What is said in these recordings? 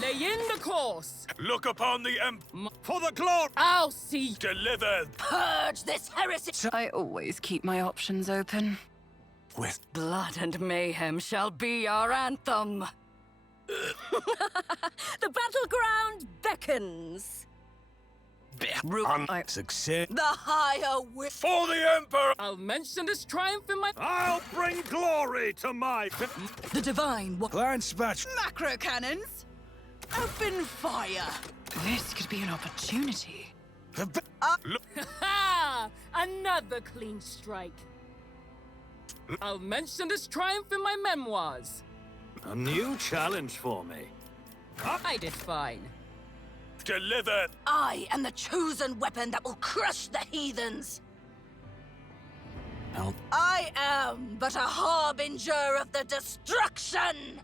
Lay in the course. Look upon the for the glory. I'll see. Deliver. Purge this heresy! I always keep my options open. With Blood and mayhem shall be our anthem. The battleground beckons. success. The higher will. For the Emperor. I'll mention this triumph in my... I'll bring glory to my... The divine Glance batch. macro cannons. Open fire. This could be an opportunity. Ha! Another clean strike. I'll mention this triumph in my memoirs. A new challenge for me. I did fine. Deliver. I am the chosen weapon that will crush the heathens. Help. I am but a harbinger of the destruction.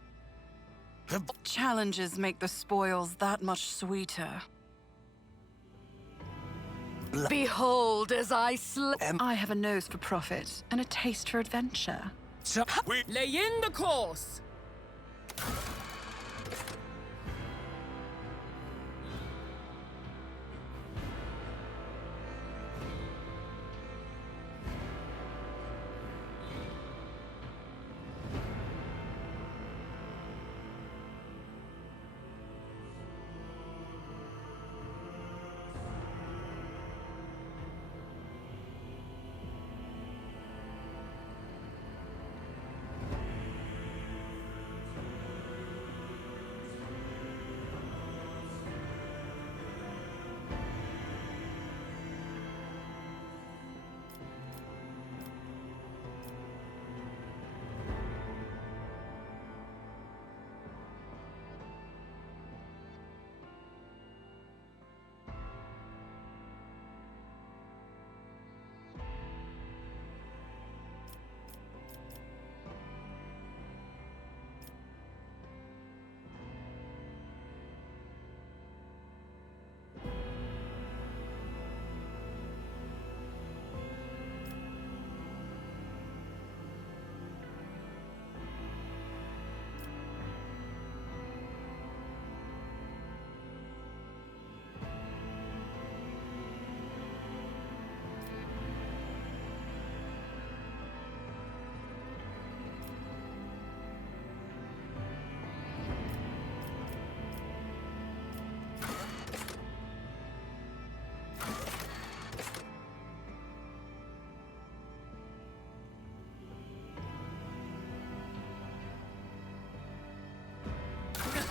Challenges make the spoils that much sweeter. Behold as I slay. I have a nose for profit and a taste for adventure. Lay in the course.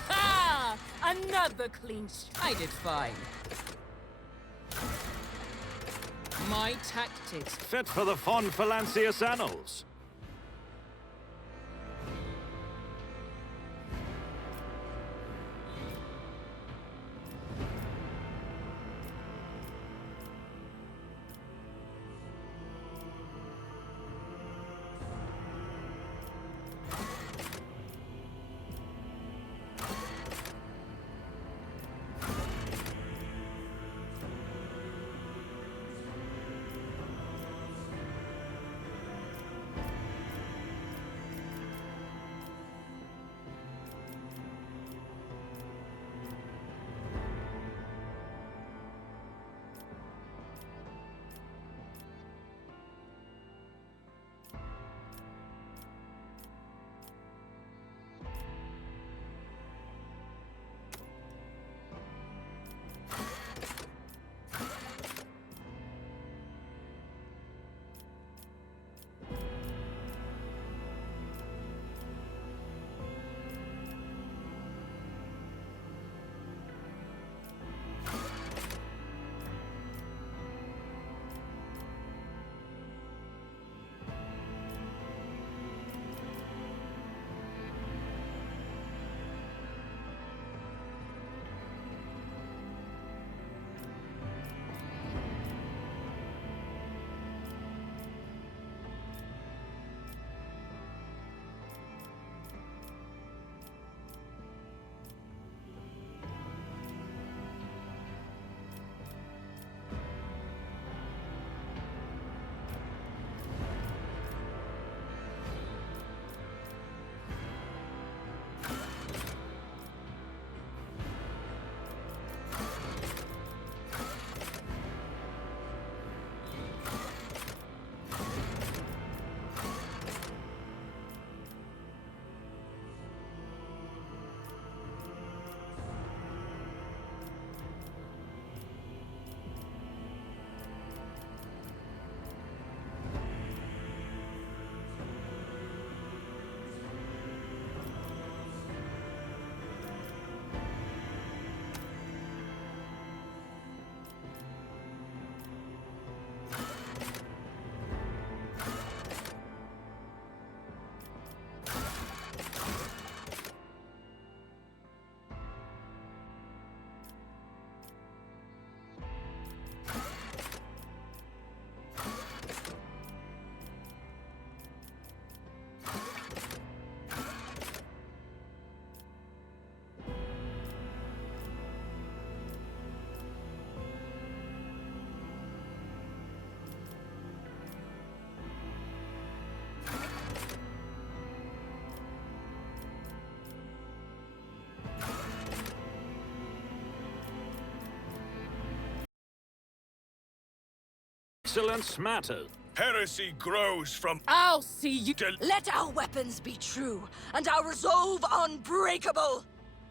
Ha! Another clean strike. I did fine. My tactics. Fit for the Fon Phalancius annals. Excellence matters. Heresy grows from... I'll see you. Let our weapons be true, and our resolve unbreakable!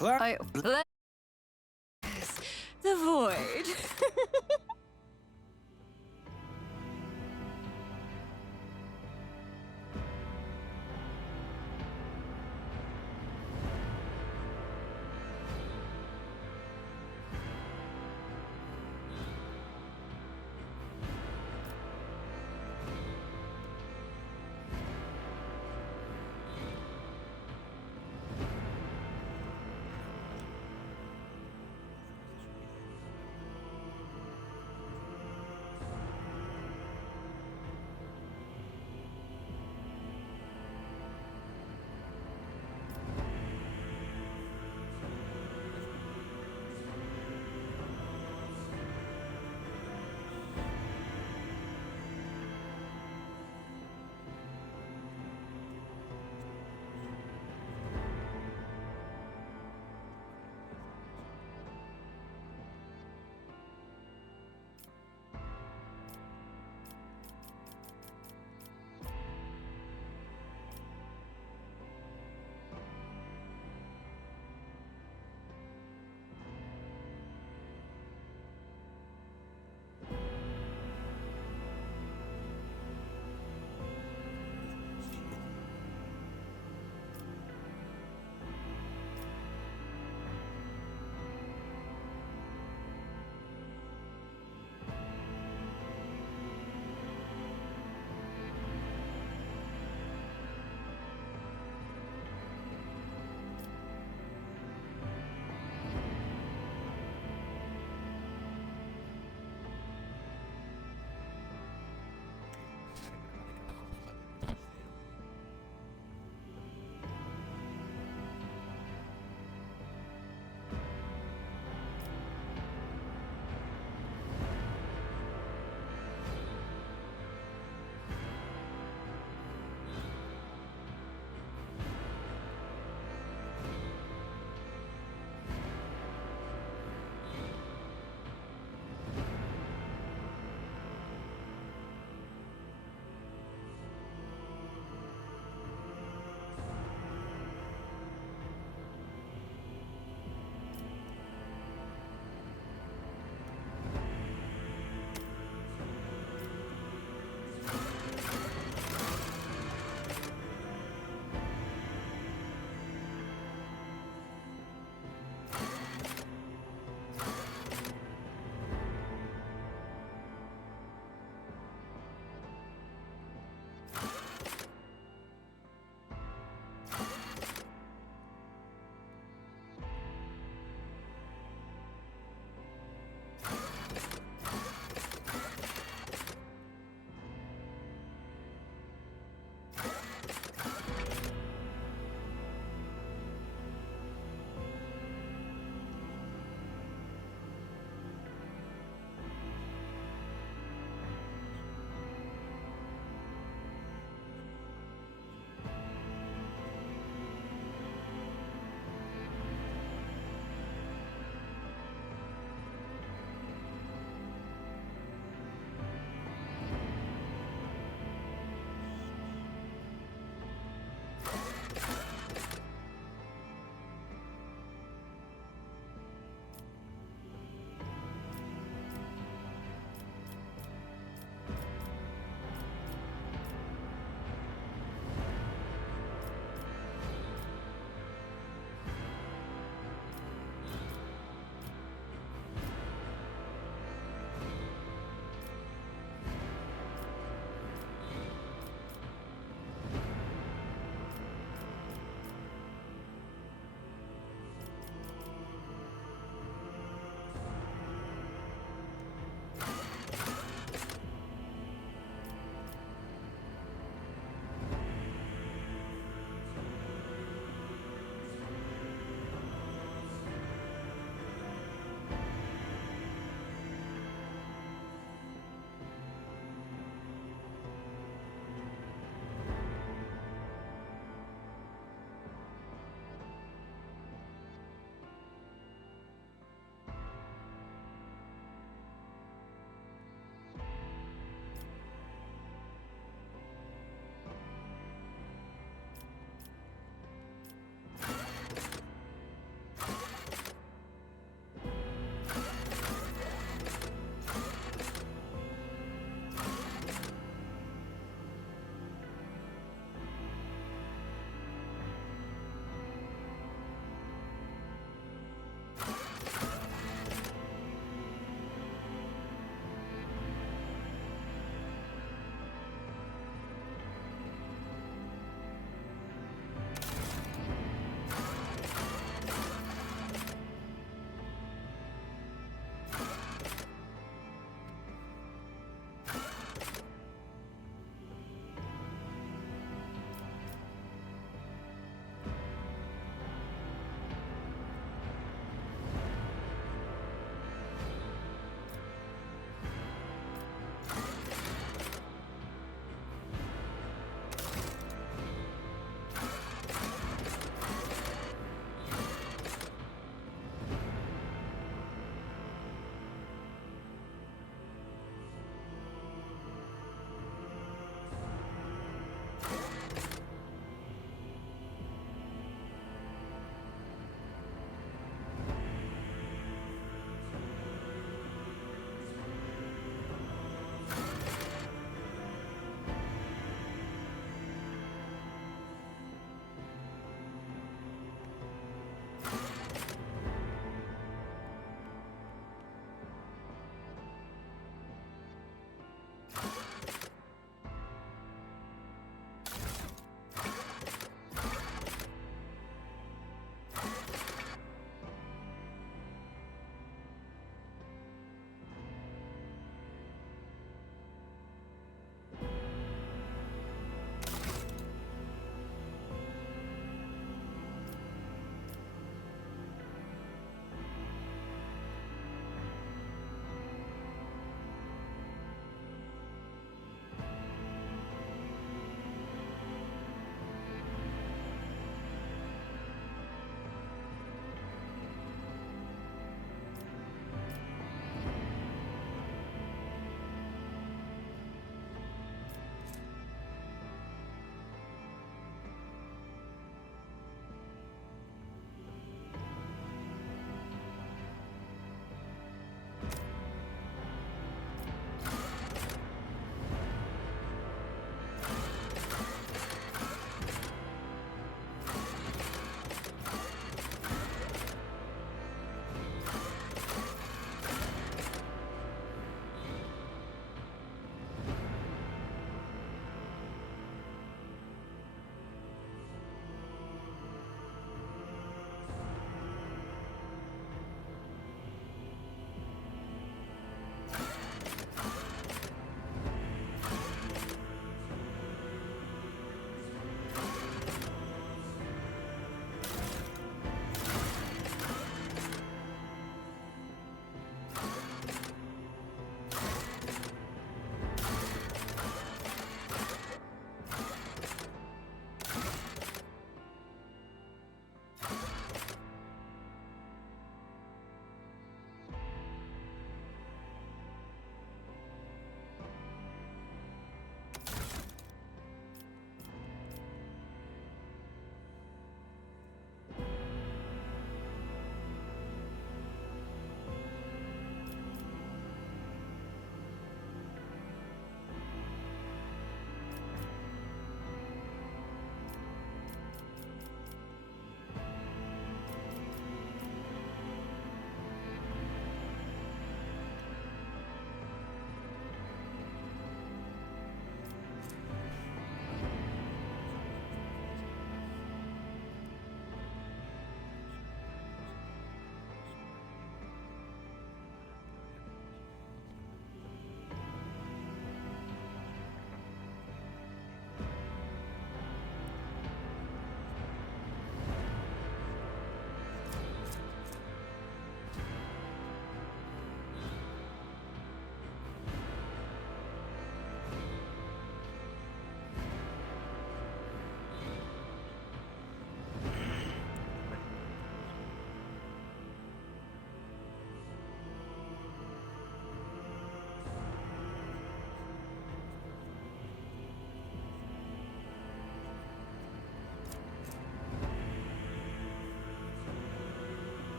I bless the void.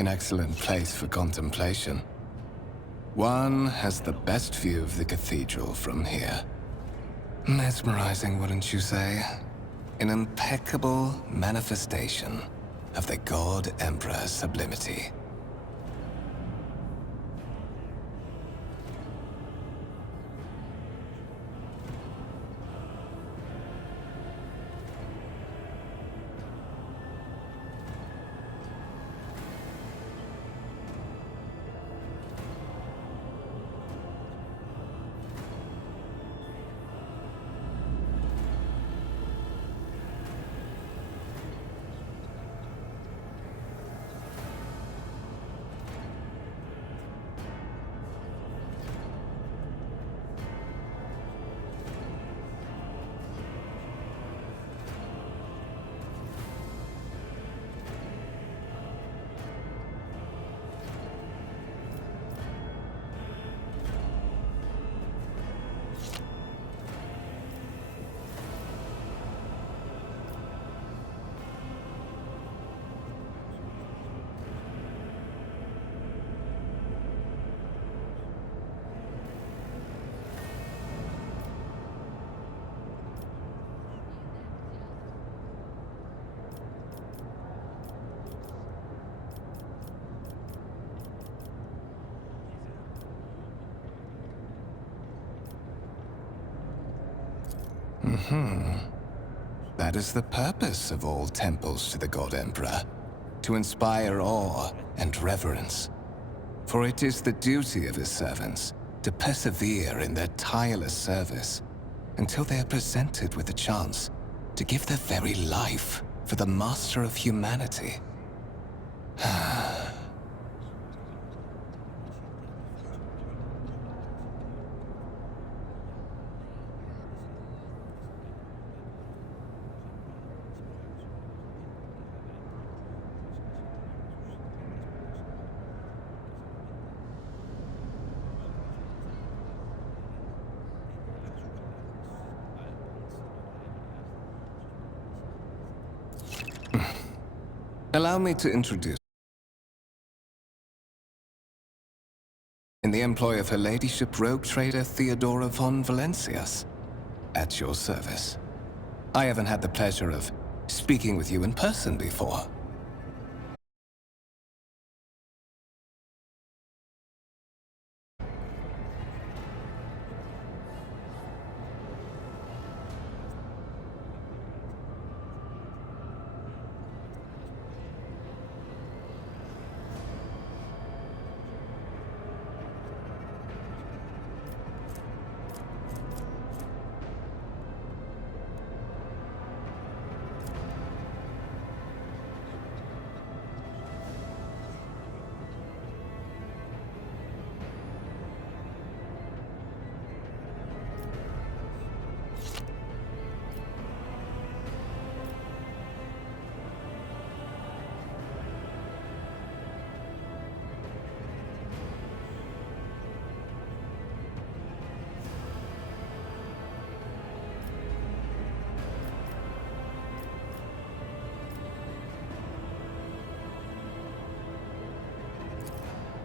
an excellent place for contemplation. One has the best view of the cathedral from here. Mesmerizing, wouldn't you say? An impeccable manifestation of the God Emperor's sublimity. That is the purpose of all temples to the God Emperor, to inspire awe and reverence. For it is the duty of his servants to persevere in their tireless service until they are presented with a chance to give their very life for the master of humanity. Allow me to introduce. In the employ of Her Ladyship rogue trader Theodora von Valencias, at your service. I haven't had the pleasure of speaking with you in person before.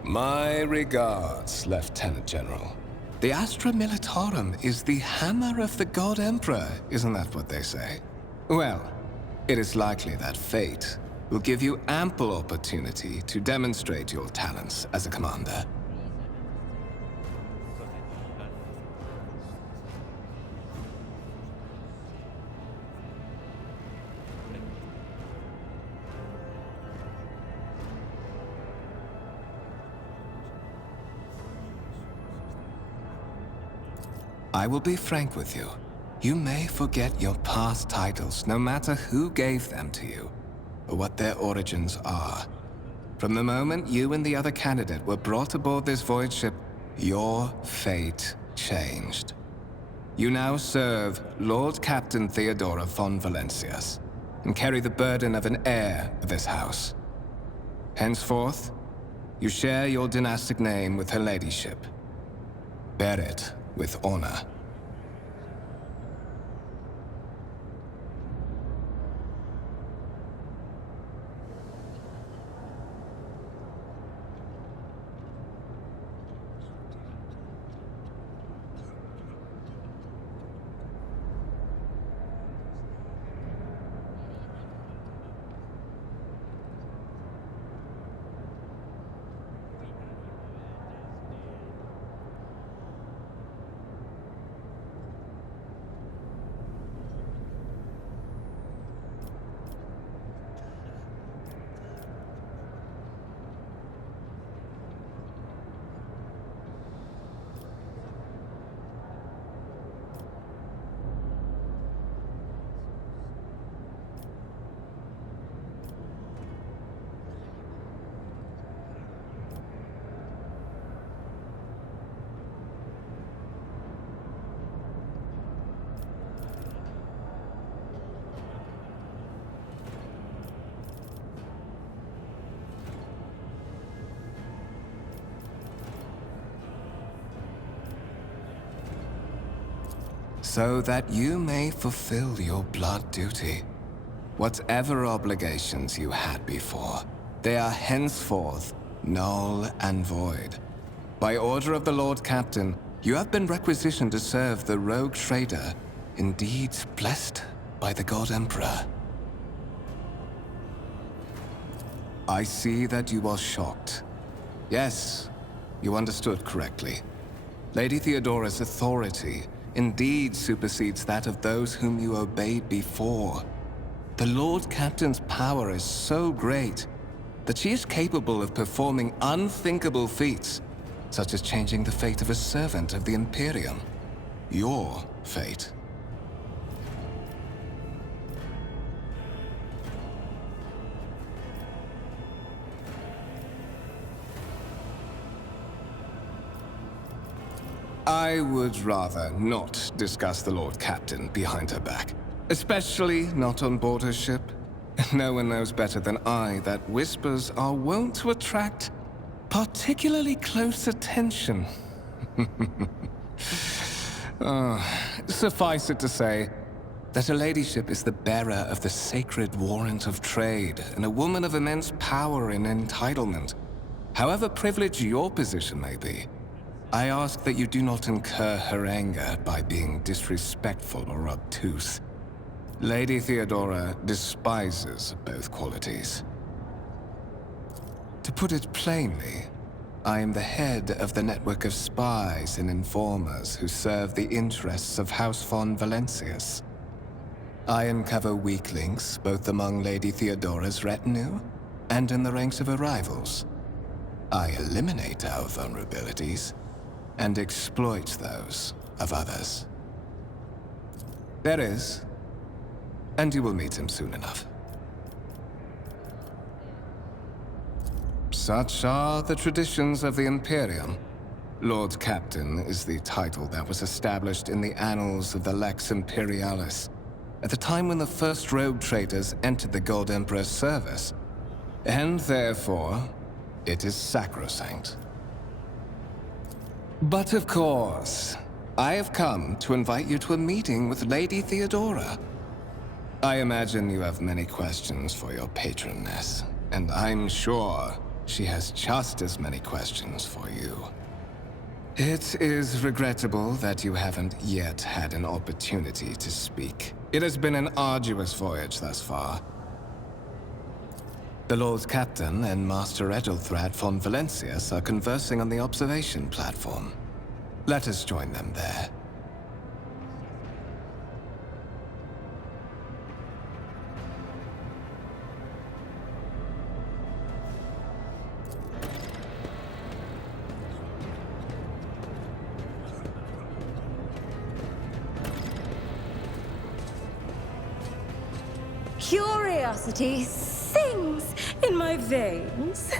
My regards, Lieutenant General. The Astra Militarum is the hammer of the God Emperor, isn't that what they say? Well, it is likely that fate will give you ample opportunity to demonstrate your talents as a commander. I will be frank with you. You may forget your past titles, no matter who gave them to you, or what their origins are. From the moment you and the other candidate were brought aboard this void ship, your fate changed. You now serve Lord Captain Theodora von Valencias, and carry the burden of an heir of this house. Henceforth, you share your dynastic name with Her Ladyship. Bear it with honor. so that you may fulfill your blood duty. Whatever obligations you had before, they are henceforth null and void. By order of the Lord Captain, you have been requisitioned to serve the rogue trader, indeed blessed by the God Emperor. I see that you are shocked. Yes, you understood correctly. Lady Theodora's authority indeed supersedes that of those whom you obeyed before. The Lord Captain's power is so great that she is capable of performing unthinkable feats, such as changing the fate of a servant of the Imperium. Your fate. I would rather not discuss the Lord Captain behind her back. Especially not on board her ship. No one knows better than I that whispers are wont to attract particularly close attention. Suffice it to say that her ladyship is the bearer of the sacred warrant of trade and a woman of immense power and entitlement. However privileged your position may be, I ask that you do not incur her anger by being disrespectful or obtuse. Lady Theodora despises both qualities. To put it plainly, I am the head of the network of spies and informers who serve the interests of House von Valancius. I uncover weak links both among Lady Theodora's retinue and in the ranks of her rivals. I eliminate our vulnerabilities and exploit those of others. There is, and you will meet him soon enough. Such are the traditions of the Imperium. Lord Captain is the title that was established in the annals of the Lex Imperialis at the time when the first rogue traders entered the God Emperor's service, and therefore, it is sacrosanct. But of course, I have come to invite you to a meeting with Lady Theodora. I imagine you have many questions for your patroness, and I'm sure she has just as many questions for you. It is regrettable that you haven't yet had an opportunity to speak. It has been an arduous voyage thus far. The Lord Captain and Master Edelthrad von Valancius are conversing on the observation platform. Let us join them there. Curiosity sings in my veins.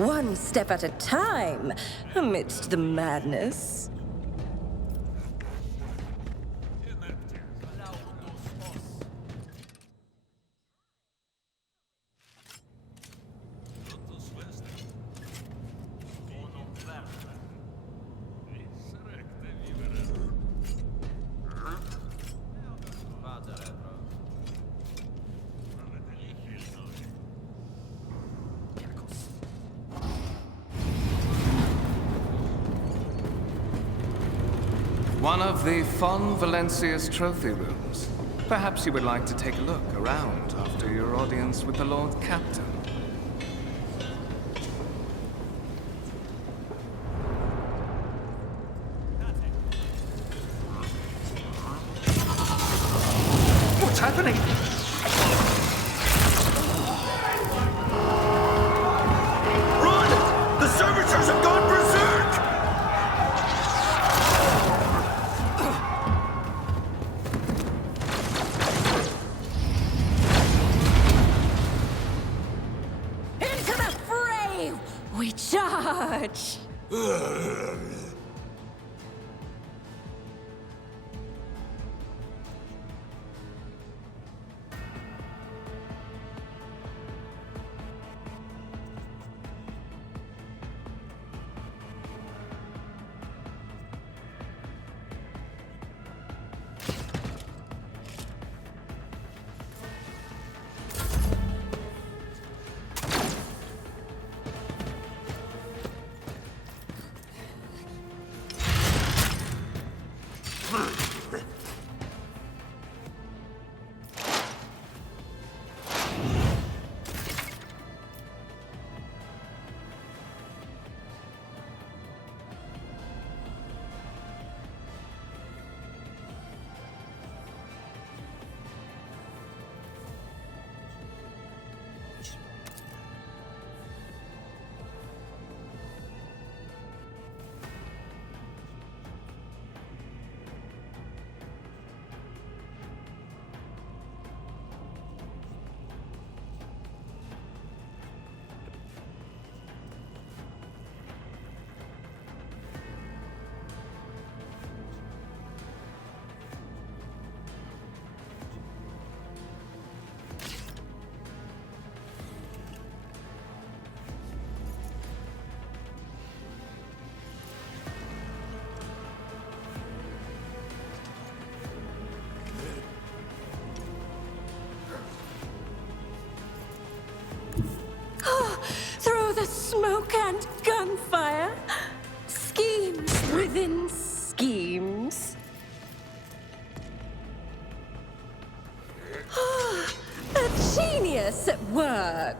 one step at a time amidst the madness. One of the Fon Valencia's trophy rooms. Perhaps you would like to take a look around after your audience with the Lord Captain. What's happening? Run! The servitors have gone berserk! Into the fray! We charge! Through the smoke and gunfire, schemes within schemes. A genius at work.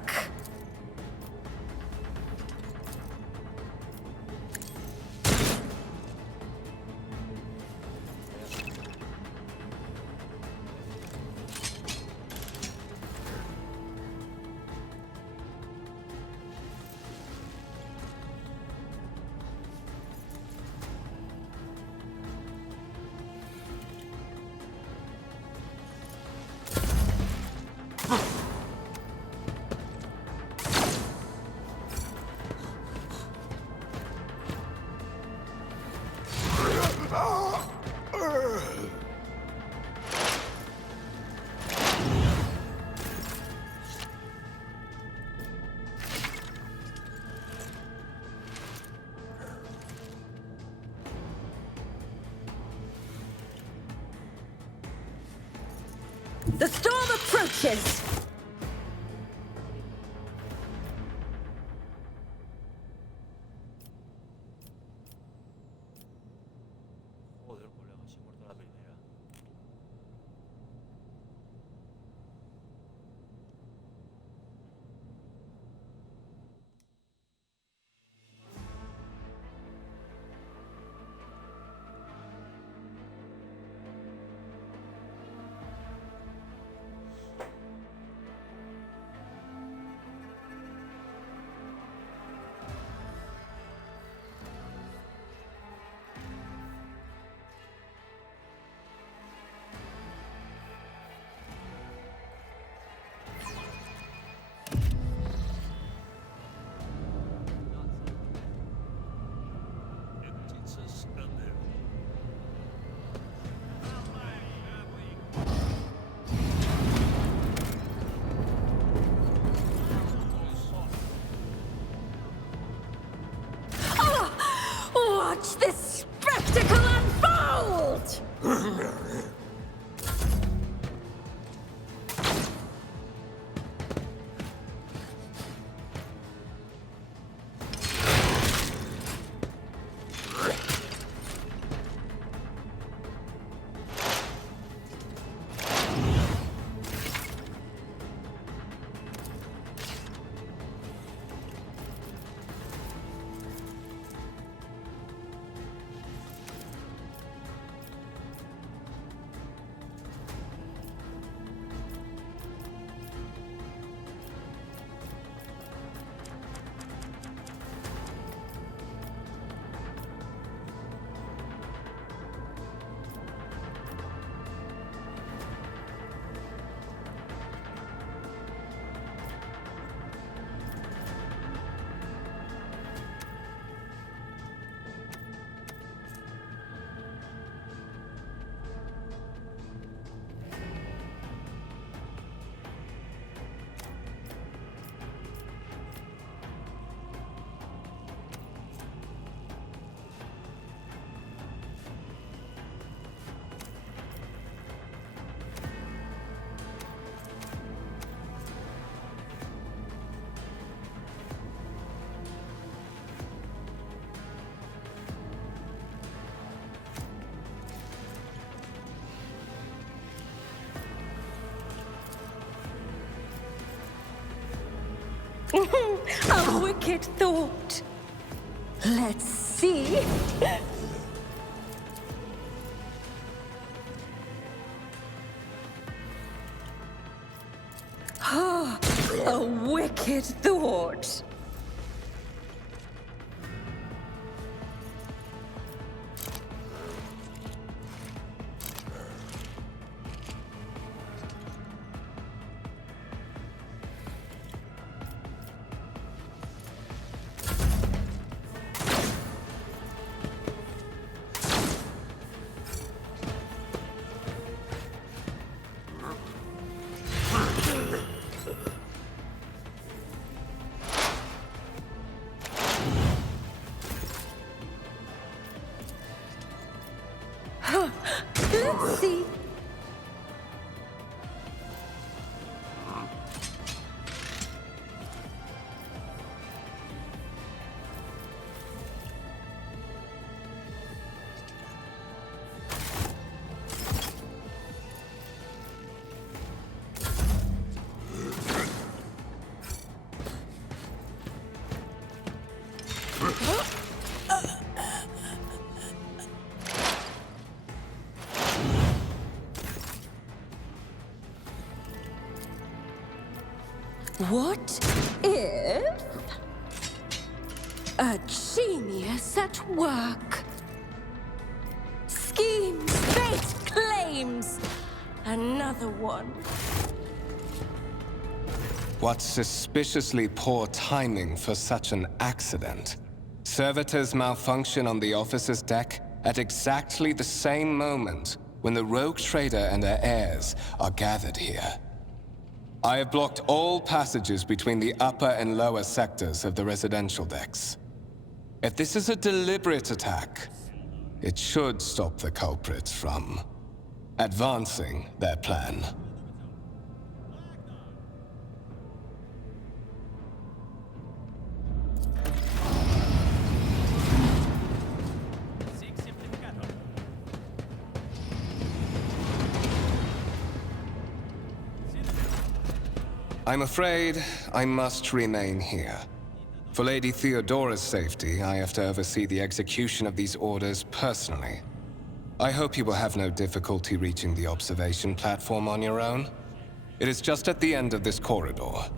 The storm approaches! Watch this spectacle unfold! A wicked thought. Let's see. A wicked thought. Let's see. What if a genius at work? Schemes, fate, claims. Another one. What suspiciously poor timing for such an accident. Servitors malfunction on the officer's deck at exactly the same moment when the rogue trader and her heirs are gathered here. I have blocked all passages between the upper and lower sectors of the residential decks. If this is a deliberate attack, it should stop the culprits from advancing their plan. I'm afraid I must remain here. For Lady Theodora's safety, I have to oversee the execution of these orders personally. I hope you will have no difficulty reaching the observation platform on your own. It is just at the end of this corridor.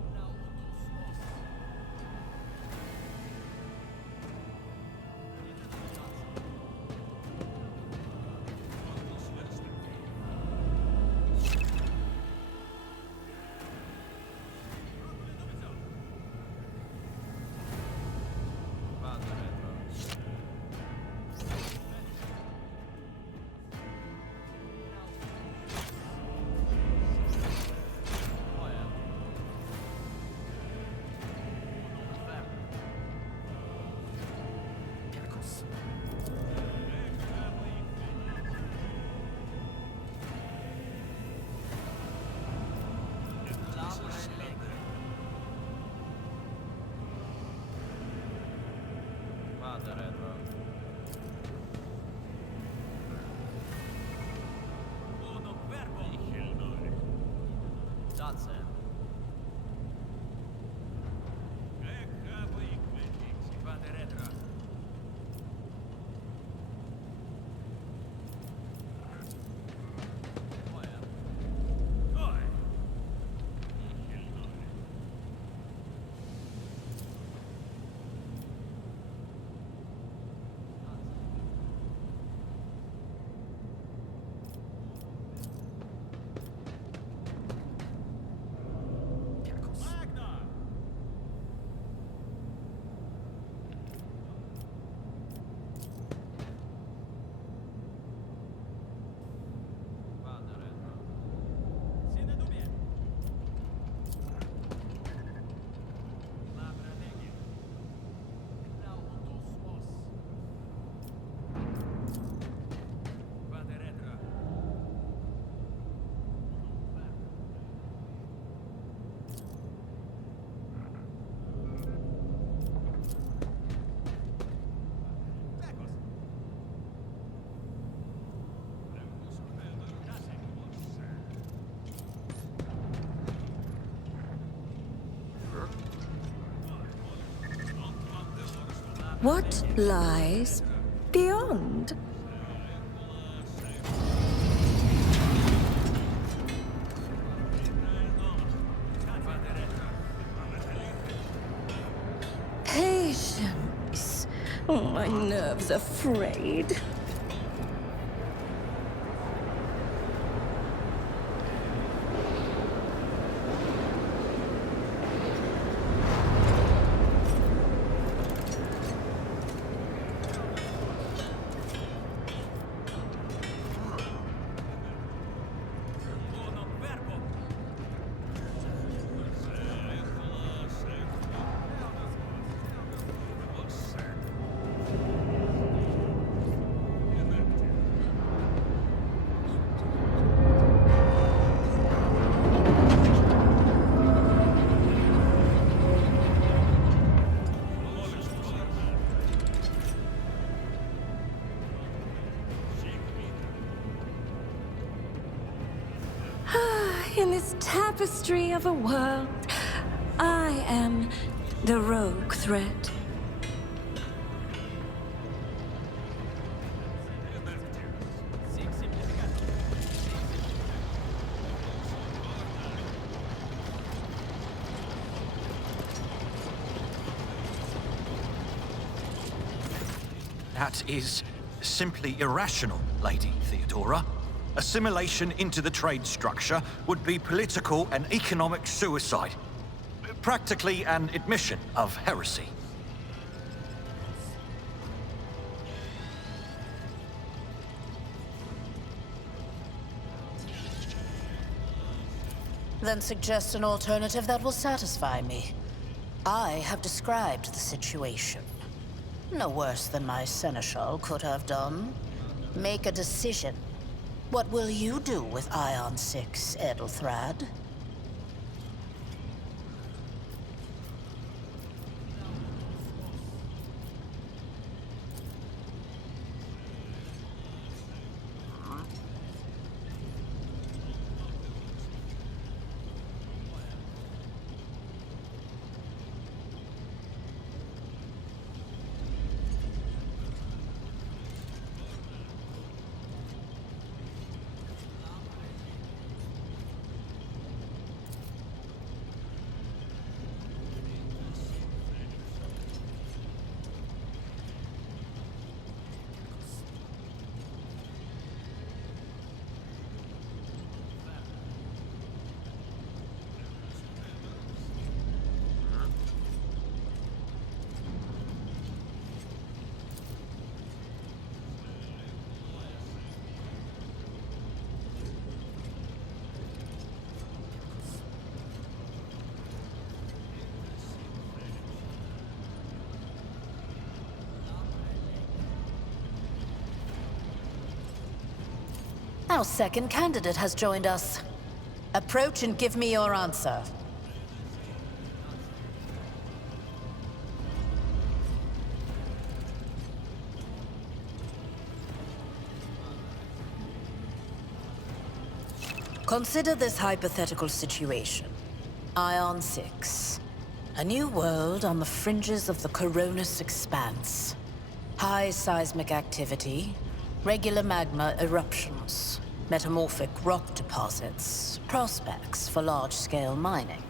What lies beyond? Patience. Oh, my nerves are frayed. In this tapestry of a world, I am the rogue thread. That is simply irrational, Lady Theodora. Assimilation into the trade structure would be political and economic suicide. Practically an admission of heresy. Then suggest an alternative that will satisfy me. I have described the situation. No worse than my seneschal could have done. Make a decision. What will you do with Ion 6, Edelthrad? Our second candidate has joined us. Approach and give me your answer. Consider this hypothetical situation. Ion 6. A new world on the fringes of the Coronis expanse. High seismic activity, regular magma eruptions, metamorphic rock deposits, prospects for large-scale mining.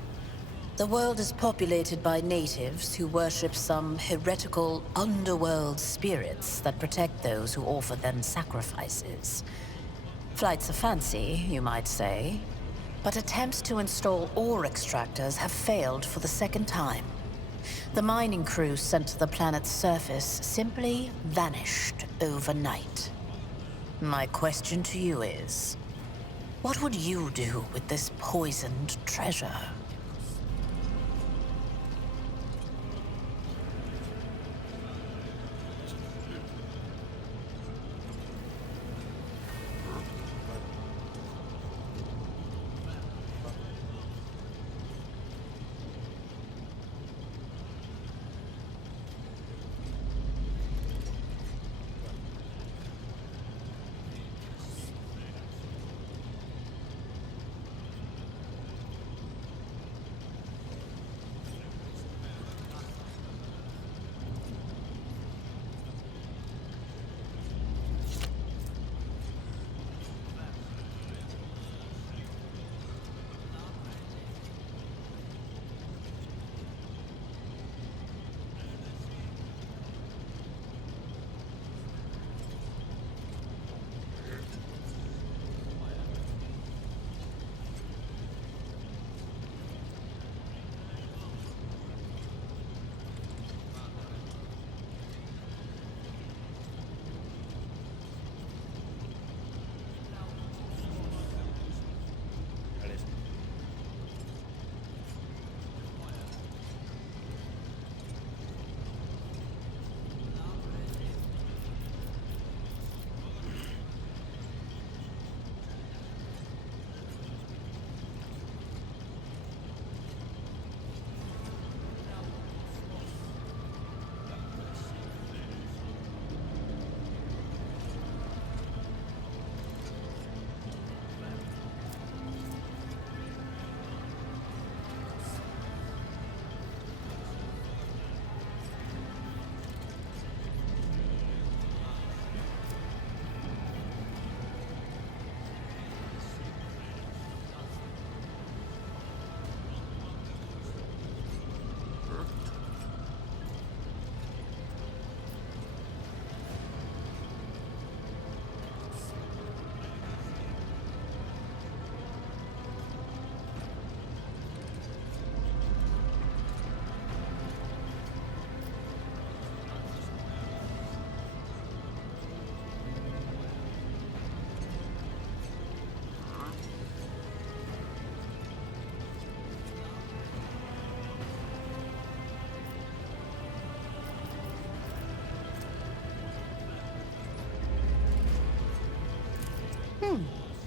The world is populated by natives who worship some heretical underworld spirits that protect those who offer them sacrifices. Flights of fancy, you might say, but attempts to install ore extractors have failed for the second time. The mining crew sent to the planet's surface simply vanished overnight. My question to you is, what would you do with this poisoned treasure?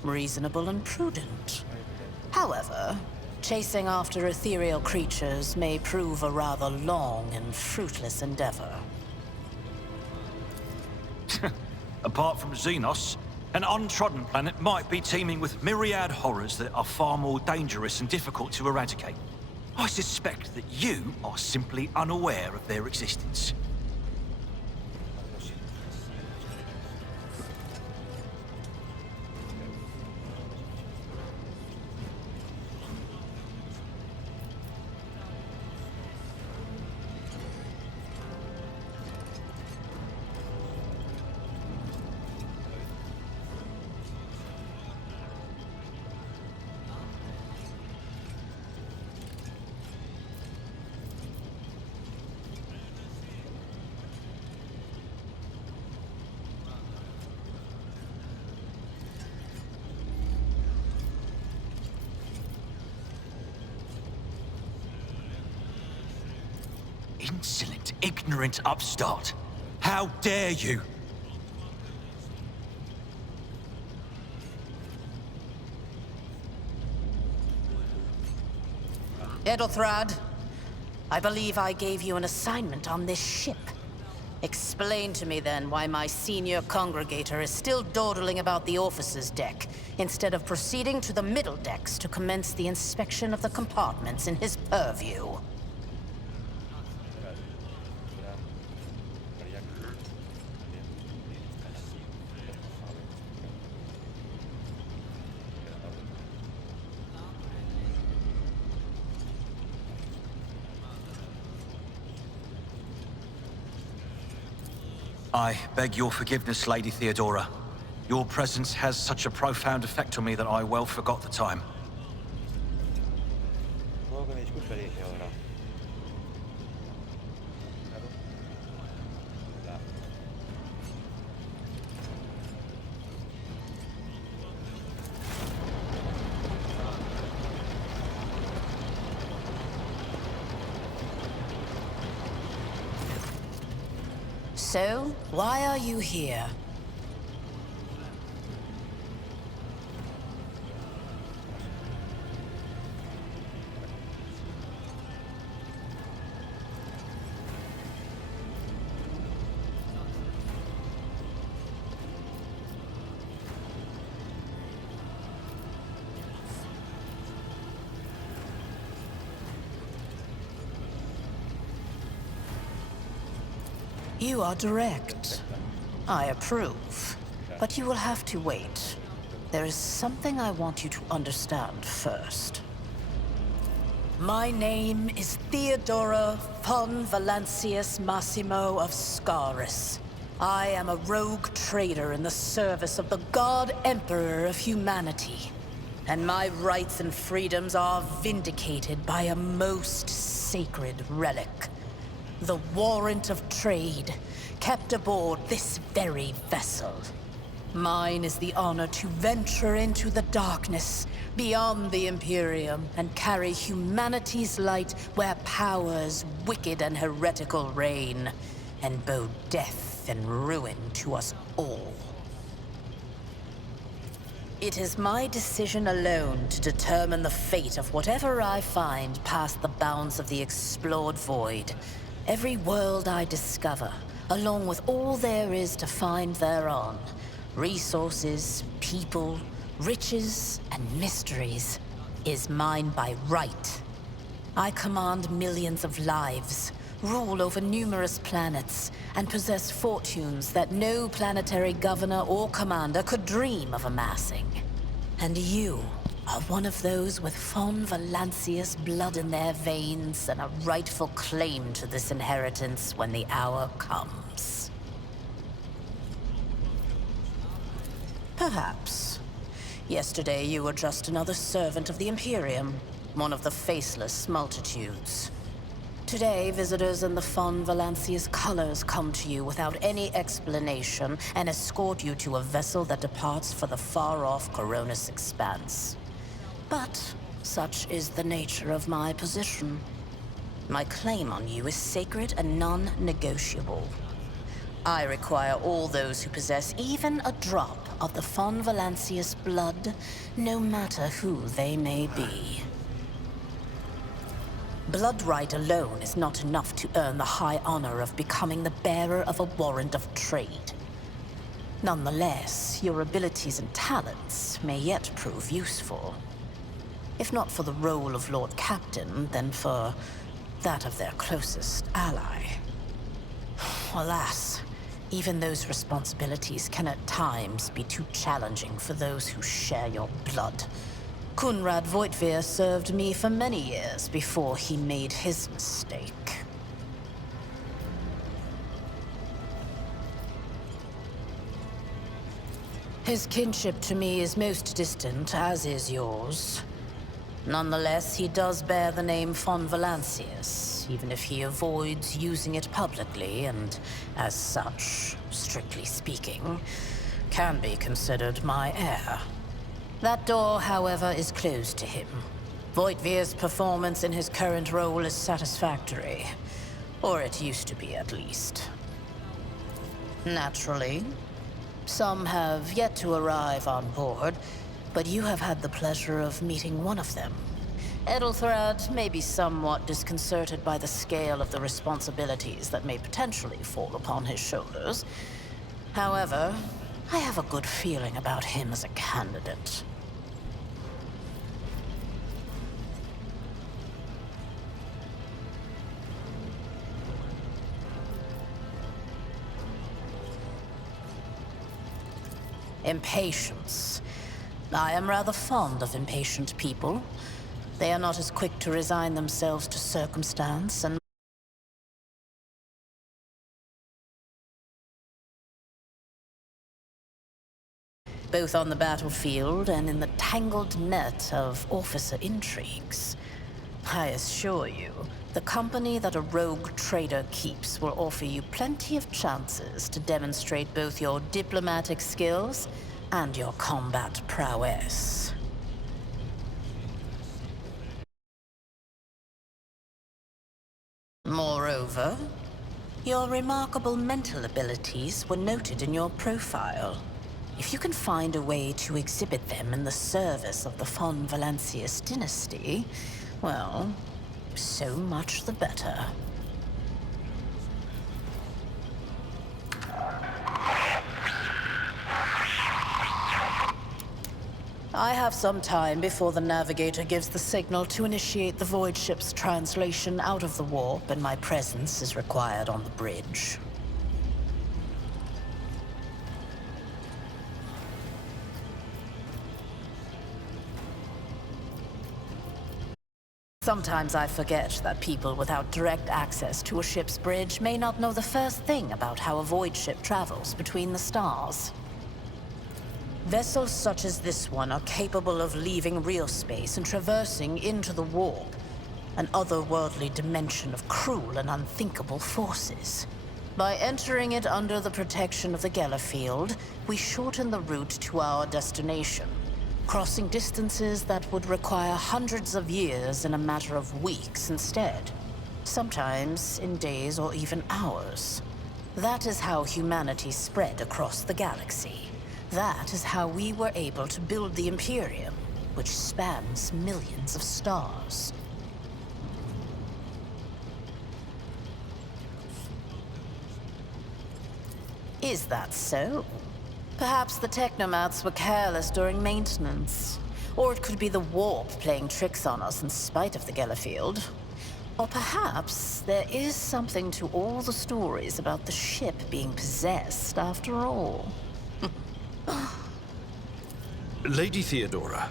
reasonable and prudent. However, chasing after ethereal creatures may prove a rather long and fruitless endeavor. Apart from Xenos, an untrodden planet might be teeming with myriad horrors that are far more dangerous and difficult to eradicate. I suspect that you are simply unaware of their existence. Insolent, ignorant upstart. How dare you? Edelthrad, I believe I gave you an assignment on this ship. Explain to me then why my senior congregator is still dawdling about the officer's deck, instead of proceeding to the middle decks to commence the inspection of the compartments in his purview. I beg your forgiveness, Lady Theodora. Your presence has such a profound effect on me that I well forgot the time. So, why are you here? You are direct. I approve. But you will have to wait. There is something I want you to understand first. My name is Theodora von Valancius Massimo of Scaris. I am a rogue trader in the service of the God Emperor of humanity. And my rights and freedoms are vindicated by a most sacred relic. The warrant of trade, kept aboard this very vessel. Mine is the honor to venture into the darkness, beyond the Imperium, and carry humanity's light where powers wicked and heretical reign, and bow death and ruin to us all. It is my decision alone to determine the fate of whatever I find past the bounds of the explored void. Every world I discover, along with all there is to find thereon, resources, people, riches, and mysteries, is mine by right. I command millions of lives, rule over numerous planets, and possess fortunes that no planetary governor or commander could dream of amassing. And you are one of those with von Valancius blood in their veins and a rightful claim to this inheritance when the hour comes. Perhaps. Yesterday you were just another servant of the Imperium, one of the faceless multitudes. Today, visitors in the von Valancius colors come to you without any explanation and escort you to a vessel that departs for the far-off Coronis expanse. But such is the nature of my position. My claim on you is sacred and non-negotiable. I require all those who possess even a drop of the Von Valancius blood, no matter who they may be. Blood right alone is not enough to earn the high honor of becoming the bearer of a warrant of trade. Nonetheless, your abilities and talents may yet prove useful. If not for the role of Lord Captain, then for that of their closest ally. Alas, even those responsibilities can at times be too challenging for those who share your blood. Kunrad Voitvir served me for many years before he made his mistake. His kinship to me is most distant, as is yours. Nonetheless, he does bear the name Von Valancius, even if he avoids using it publicly, and as such, strictly speaking, can be considered my heir. That door, however, is closed to him. Voitvir's performance in his current role is satisfactory. Or it used to be, at least. Naturally, some have yet to arrive on board, but you have had the pleasure of meeting one of them. Edelthrad may be somewhat disconcerted by the scale of the responsibilities that may potentially fall upon his shoulders. However, I have a good feeling about him as a candidate. Impatience. I am rather fond of impatient people. They are not as quick to resign themselves to circumstance, and both on the battlefield and in the tangled net of officer intrigues. I assure you, the company that a rogue trader keeps will offer you plenty of chances to demonstrate both your diplomatic skills and your combat prowess. Moreover, your remarkable mental abilities were noted in your profile. If you can find a way to exhibit them in the service of the Von Valancius dynasty, well, so much the better. I have some time before the navigator gives the signal to initiate the void ship's translation out of the warp, and my presence is required on the bridge. Sometimes I forget that people without direct access to a ship's bridge may not know the first thing about how a void ship travels between the stars. Vessels such as this one are capable of leaving real space and traversing into the warp, an otherworldly dimension of cruel and unthinkable forces. By entering it under the protection of the Gellerfield, we shorten the route to our destination, crossing distances that would require hundreds of years in a matter of weeks instead, sometimes in days or even hours. That is how humanity spread across the galaxy. That is how we were able to build the Imperium, which spans millions of stars. Is that so? Perhaps the technomats were careless during maintenance. Or it could be the warp playing tricks on us in spite of the Gellerfield. Or perhaps there is something to all the stories about the ship being possessed after all. Lady Theodora,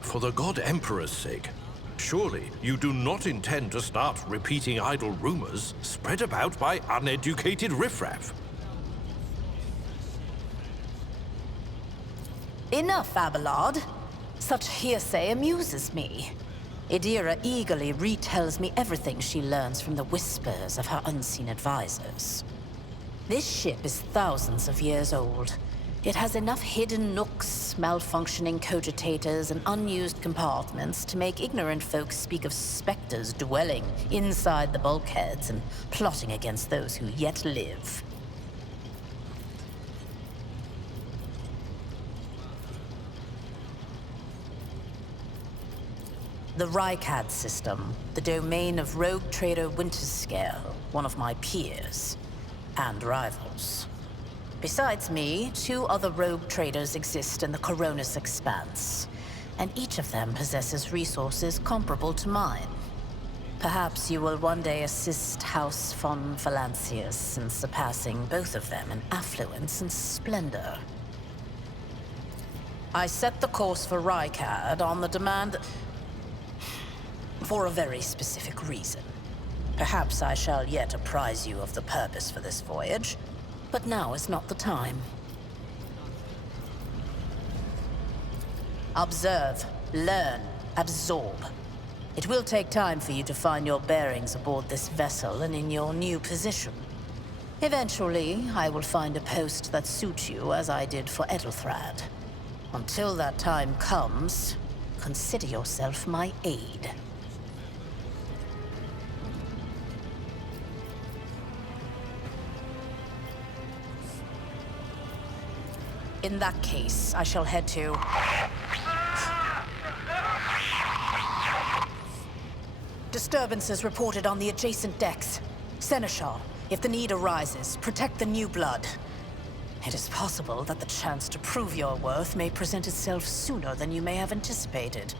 for the God Emperor's sake, surely you do not intend to start repeating idle rumors spread about by uneducated riffraff. Enough, Abelard. Such hearsay amuses me. Idira eagerly retells me everything she learns from the whispers of her unseen advisors. This ship is thousands of years old. It has enough hidden nooks, malfunctioning cogitators, and unused compartments to make ignorant folks speak of specters dwelling inside the bulkheads and plotting against those who yet live. The Rykad system, the domain of rogue trader Winterscale, one of my peers, and rivals. Besides me, 2 other rogue traders exist in the Coronis Expanse, and each of them possesses resources comparable to mine. Perhaps you will one day assist House von Valancius in surpassing both of them in affluence and splendor. I set the course for Rykad on the demand for a very specific reason. Perhaps I shall yet apprise you of the purpose for this voyage, but now is not the time. Observe, learn, absorb. It will take time for you to find your bearings aboard this vessel and in your new position. Eventually, I will find a post that suits you as I did for Edelthrad. Until that time comes, consider yourself my aide. In that case, I shall head to... Disturbances reported on the adjacent decks. Seneschal, if the need arises, protect the new blood. It is possible that the chance to prove your worth may present itself sooner than you may have anticipated.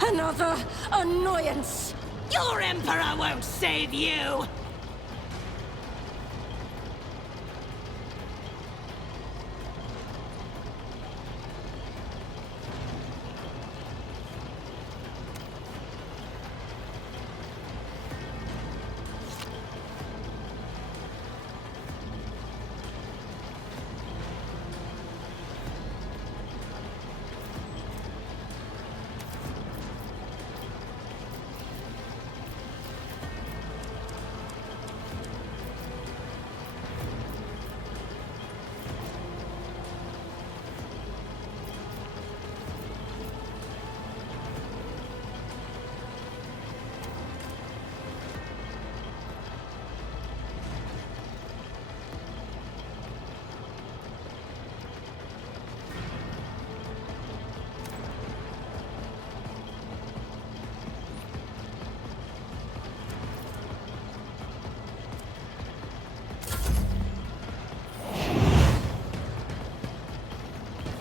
Another annoyance! Your Emperor won't save you!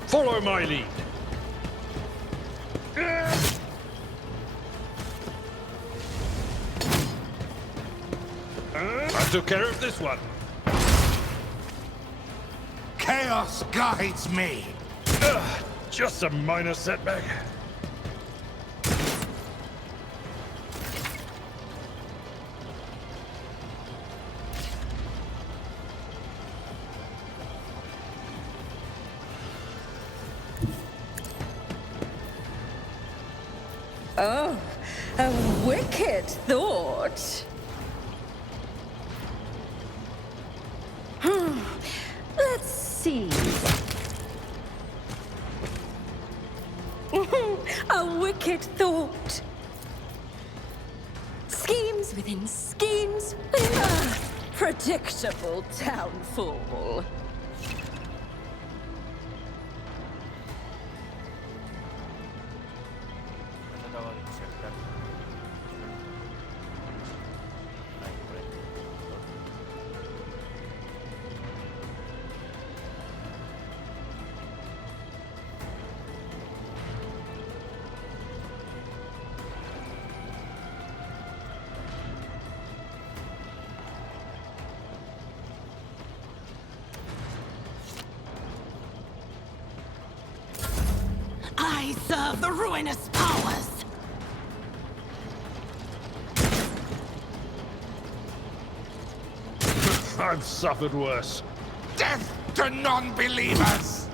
Follow my lead. I took care of this one. Chaos guides me. Just a minor setback. Oh, a wicked thought. Let's see. A wicked thought. Schemes within schemes within a predictable downfall. I serve the ruinous powers! I've suffered worse. Death to non-believers!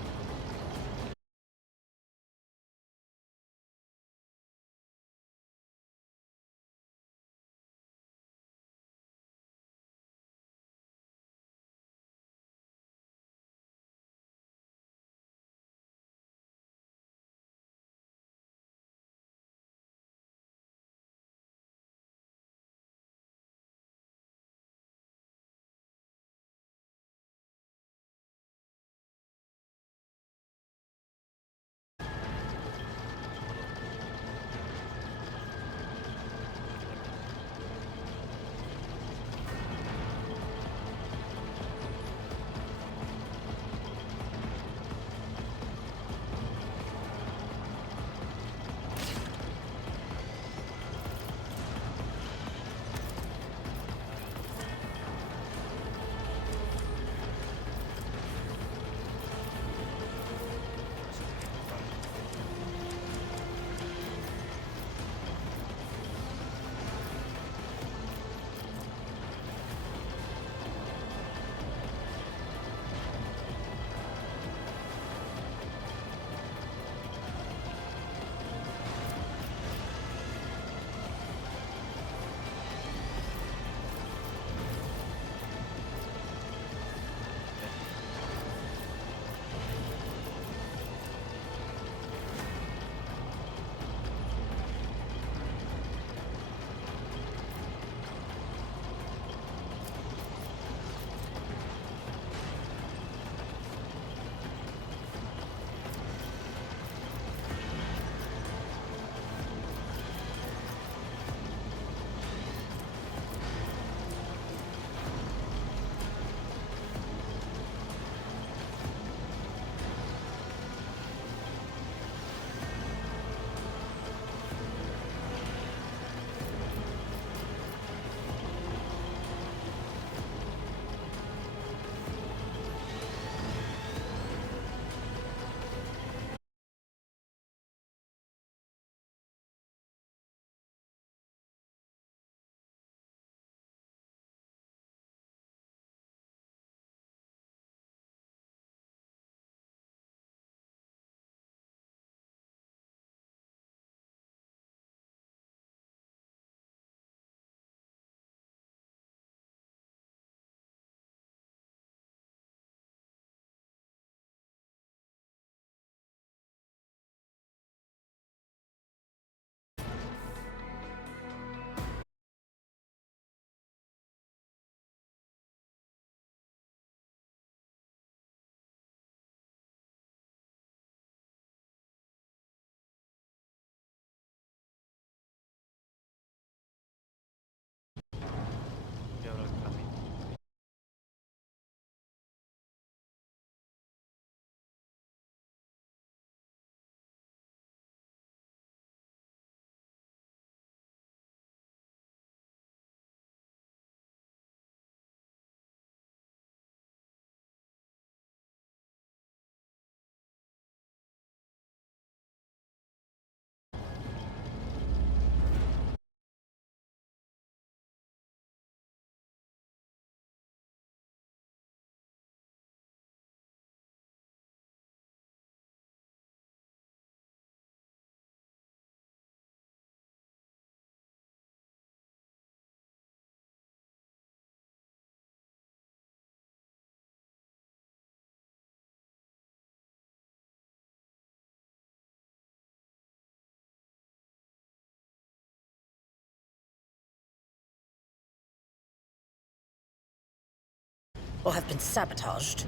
or have been sabotaged.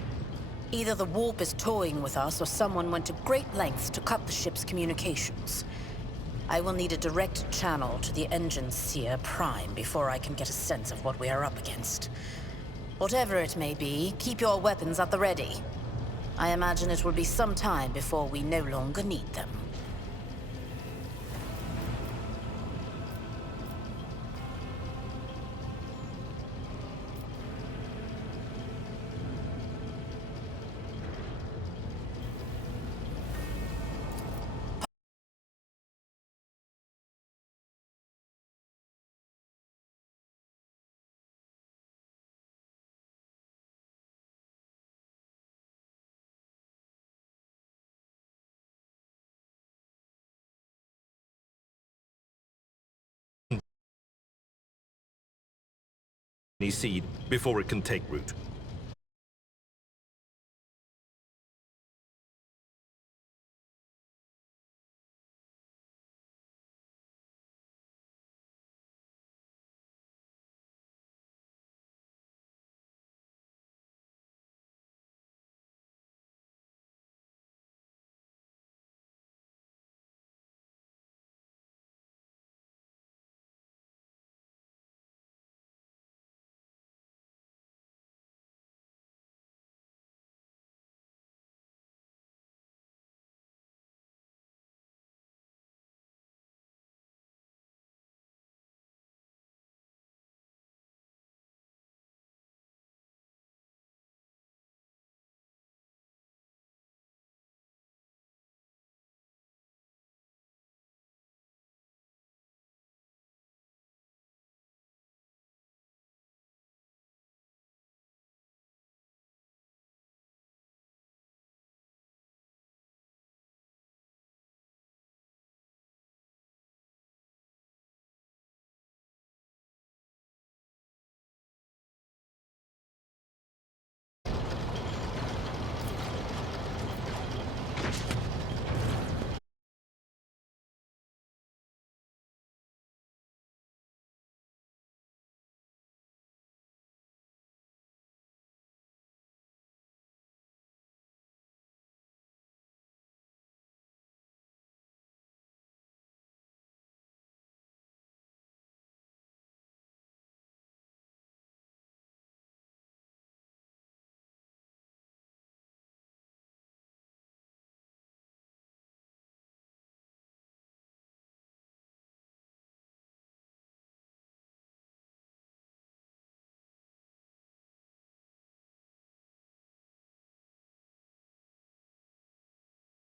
Either the warp is toying with us, or someone went to great lengths to cut the ship's communications. I will need a direct channel to the engine seer Prime before I can get a sense of what we are up against. Whatever it may be, keep your weapons at the ready. I imagine it will be some time before we no longer need them. Any seed before it can take root.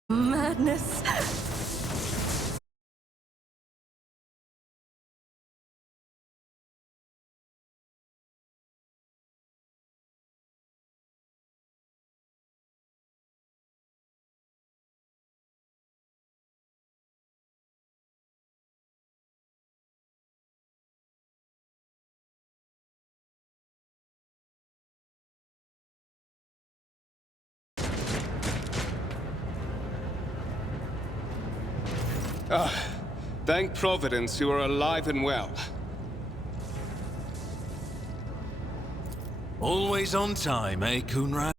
Madness. Thank Providence you are alive and well. Always on time, eh, Kunrad?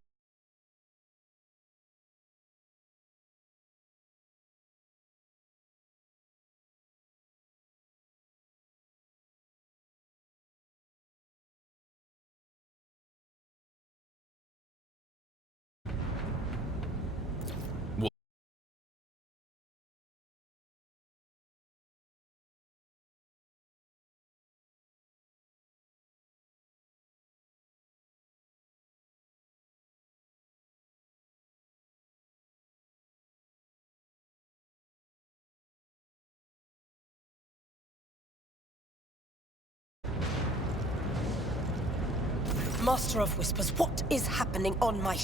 Master of Whispers, what is happening on my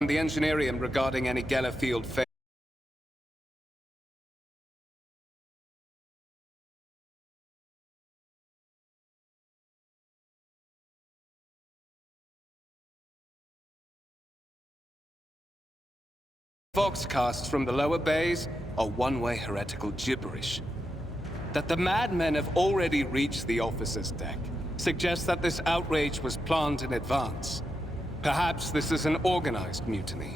The Engineerium regarding any Gellerfield Foxcasts from the lower bays are one-way heretical gibberish. That the madmen have already reached the officer's deck suggests that this outrage was planned in advance. Perhaps this is an organized mutiny.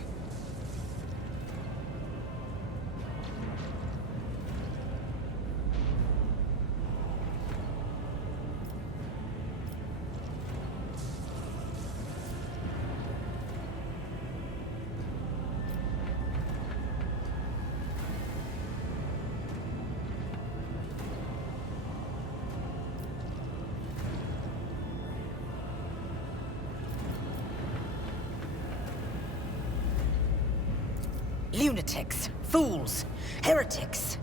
Lunatics, fools, heretics.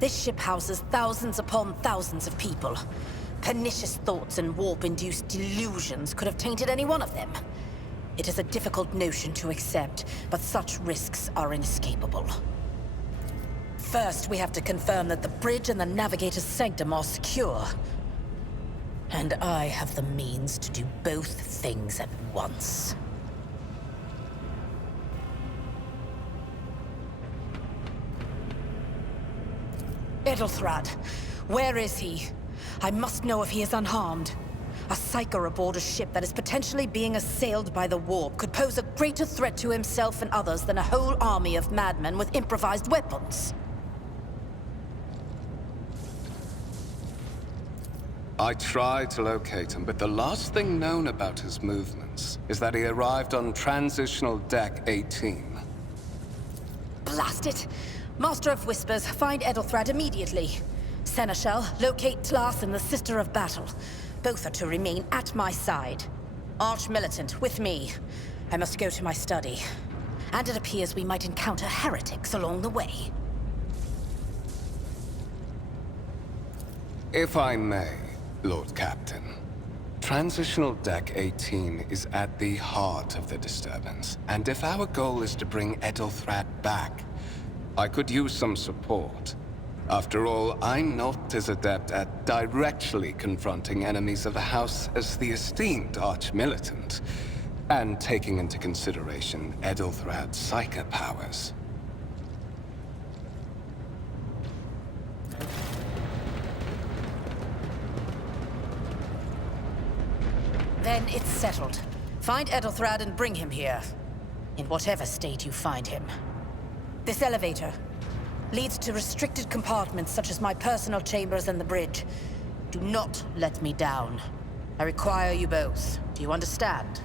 This ship houses thousands upon thousands of people. Pernicious thoughts and warp-induced delusions could have tainted any one of them. It is a difficult notion to accept, but such risks are inescapable. First, we have to confirm that the bridge and the navigator's sanctum are secure. And I have the means to do both things at once. Edelthrad, where is he? I must know if he is unharmed. A psyker aboard a ship that is potentially being assailed by the warp could pose a greater threat to himself and others than a whole army of madmen with improvised weapons. I tried to locate him, but the last thing known about his movements is that he arrived on Transitional Deck 18. Blast it! Master of Whispers, find Edelthrad immediately. Seneschal, locate Tlas and the Sister of Battle. Both are to remain at my side. Arch-Militant, with me. I must go to my study. And it appears we might encounter heretics along the way. If I may, Lord Captain. Transitional Deck 18 is at the heart of the disturbance, and if our goal is to bring Edelthrad back, I could use some support. After all, I'm not as adept at directly confronting enemies of the House as the esteemed Arch-Militant, and taking into consideration Edelthrad's psychic powers. Then it's settled. Find Edelthrad and bring him here. In whatever state you find him. This elevator leads to restricted compartments such as my personal chambers and the bridge. Do not let me down. I require you both. Do you understand?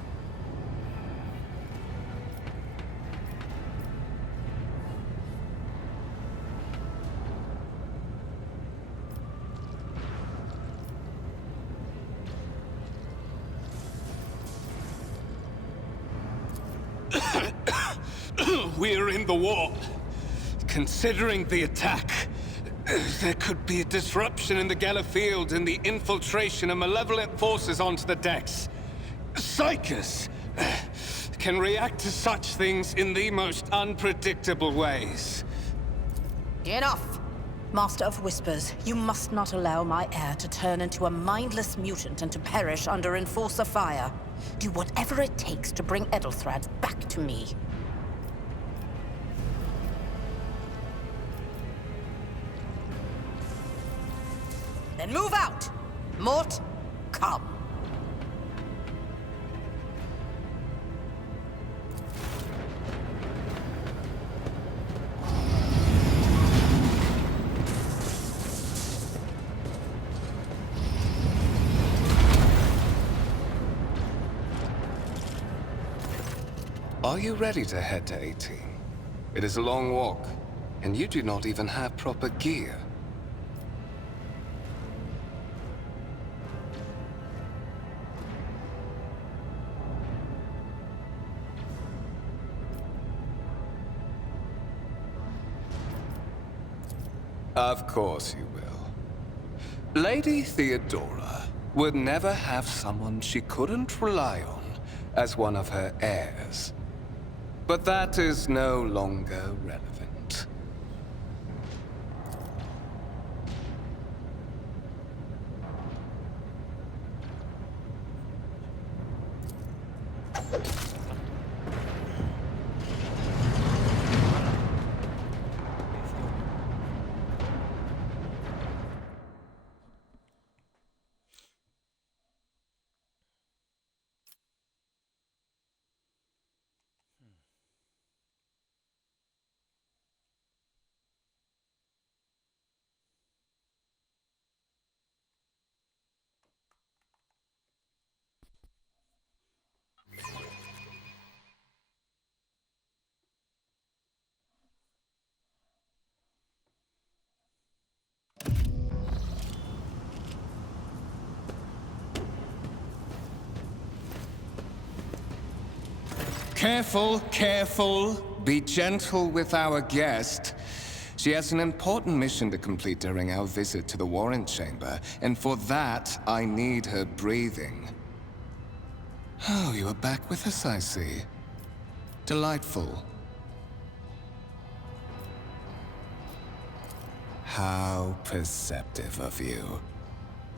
We're in the warp. Considering the attack, there could be a disruption in the Geller field and the infiltration of malevolent forces onto the decks. Psychers can react to such things in the most unpredictable ways. Enough! Master of Whispers, you must not allow my heir to turn into a mindless mutant and to perish under Enforcer fire. Do whatever it takes to bring Edelthrad back to me. Then move out! Mort, come. Are you ready to head to 18? It is a long walk, and you do not even have proper gear. Of course you will. Lady Theodora would never have someone she couldn't rely on as one of her heirs. But that is no longer relevant. Careful, careful. Be gentle with our guest. She has an important mission to complete during our visit to the Warren Chamber, and for that, I need her breathing. Oh, you are back with us, I see. Delightful. How perceptive of you.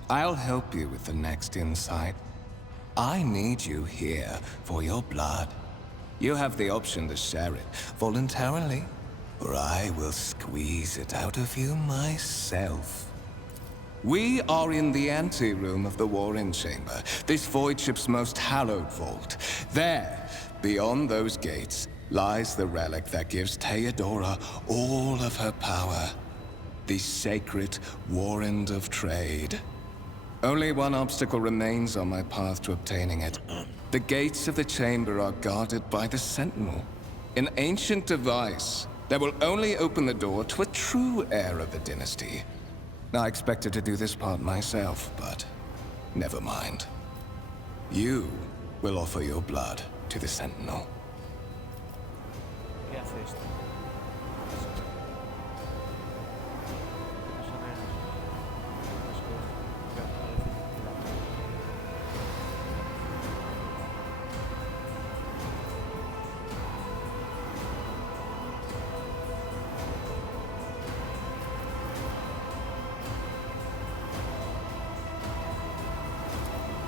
I'll help you with the next insight. I need you here for your blood. You have the option to share it voluntarily, or I will squeeze it out of you myself. We are in the anteroom of the Warren Chamber, this void ship's most hallowed vault. There, beyond those gates, lies the relic that gives Theodora all of her power. The sacred Warrant of Trade. Only one obstacle remains on my path to obtaining it. The gates of the chamber are guarded by the Sentinel, an ancient device that will only open the door to a true heir of the dynasty. I expected to do this part myself, but never mind. You will offer your blood to the Sentinel.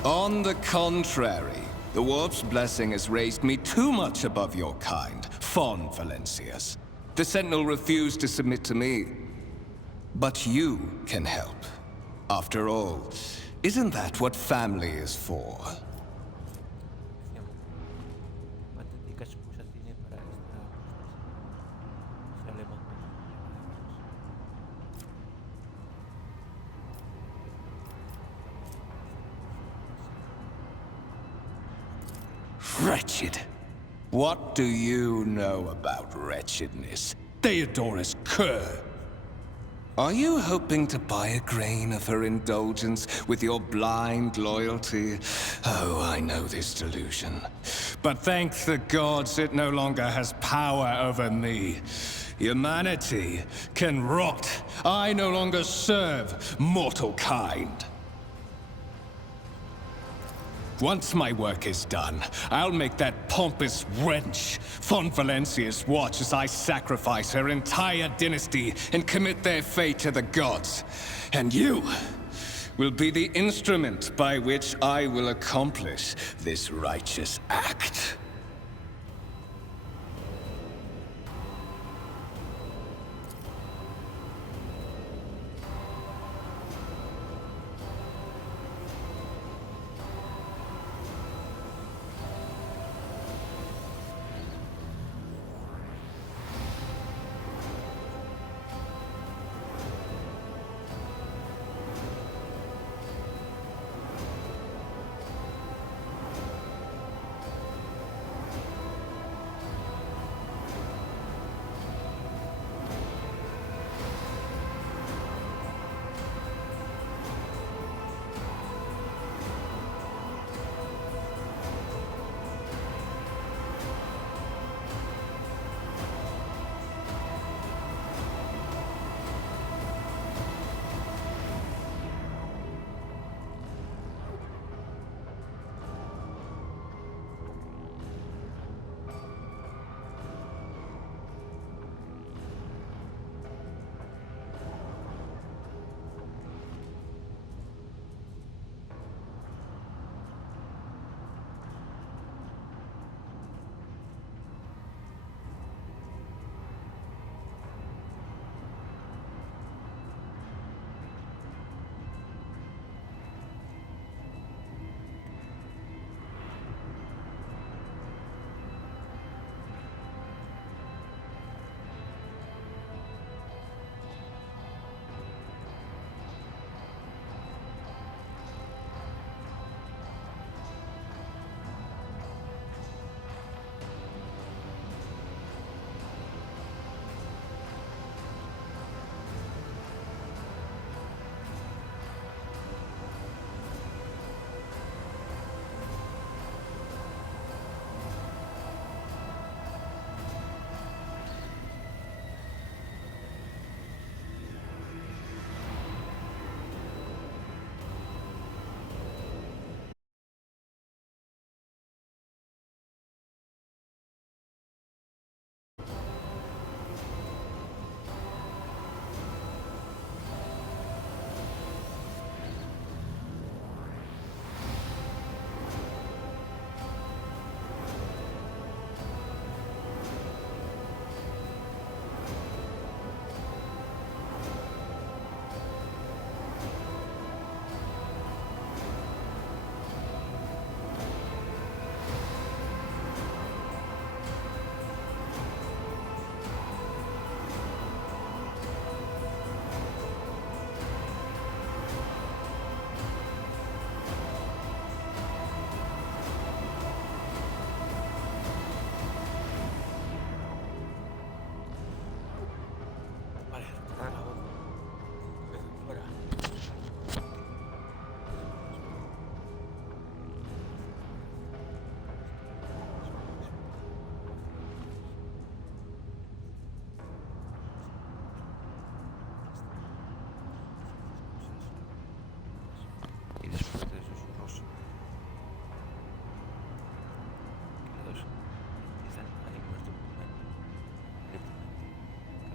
On the contrary, the Warp's blessing has raised me too much above your kind, Fon Valencius. The Sentinel refused to submit to me. But you can help. After all, isn't that what family is for? Wretched. What do you know about wretchedness? Theodora's cur. Are you hoping to buy a grain of her indulgence with your blind loyalty? Oh, I know this delusion. But thank the gods it no longer has power over me. Humanity can rot. I no longer serve mortal kind. Once my work is done, I'll make that pompous wench, Fon Valencius, watch as I sacrifice her entire dynasty and commit their fate to the gods. And you will be the instrument by which I will accomplish this righteous act.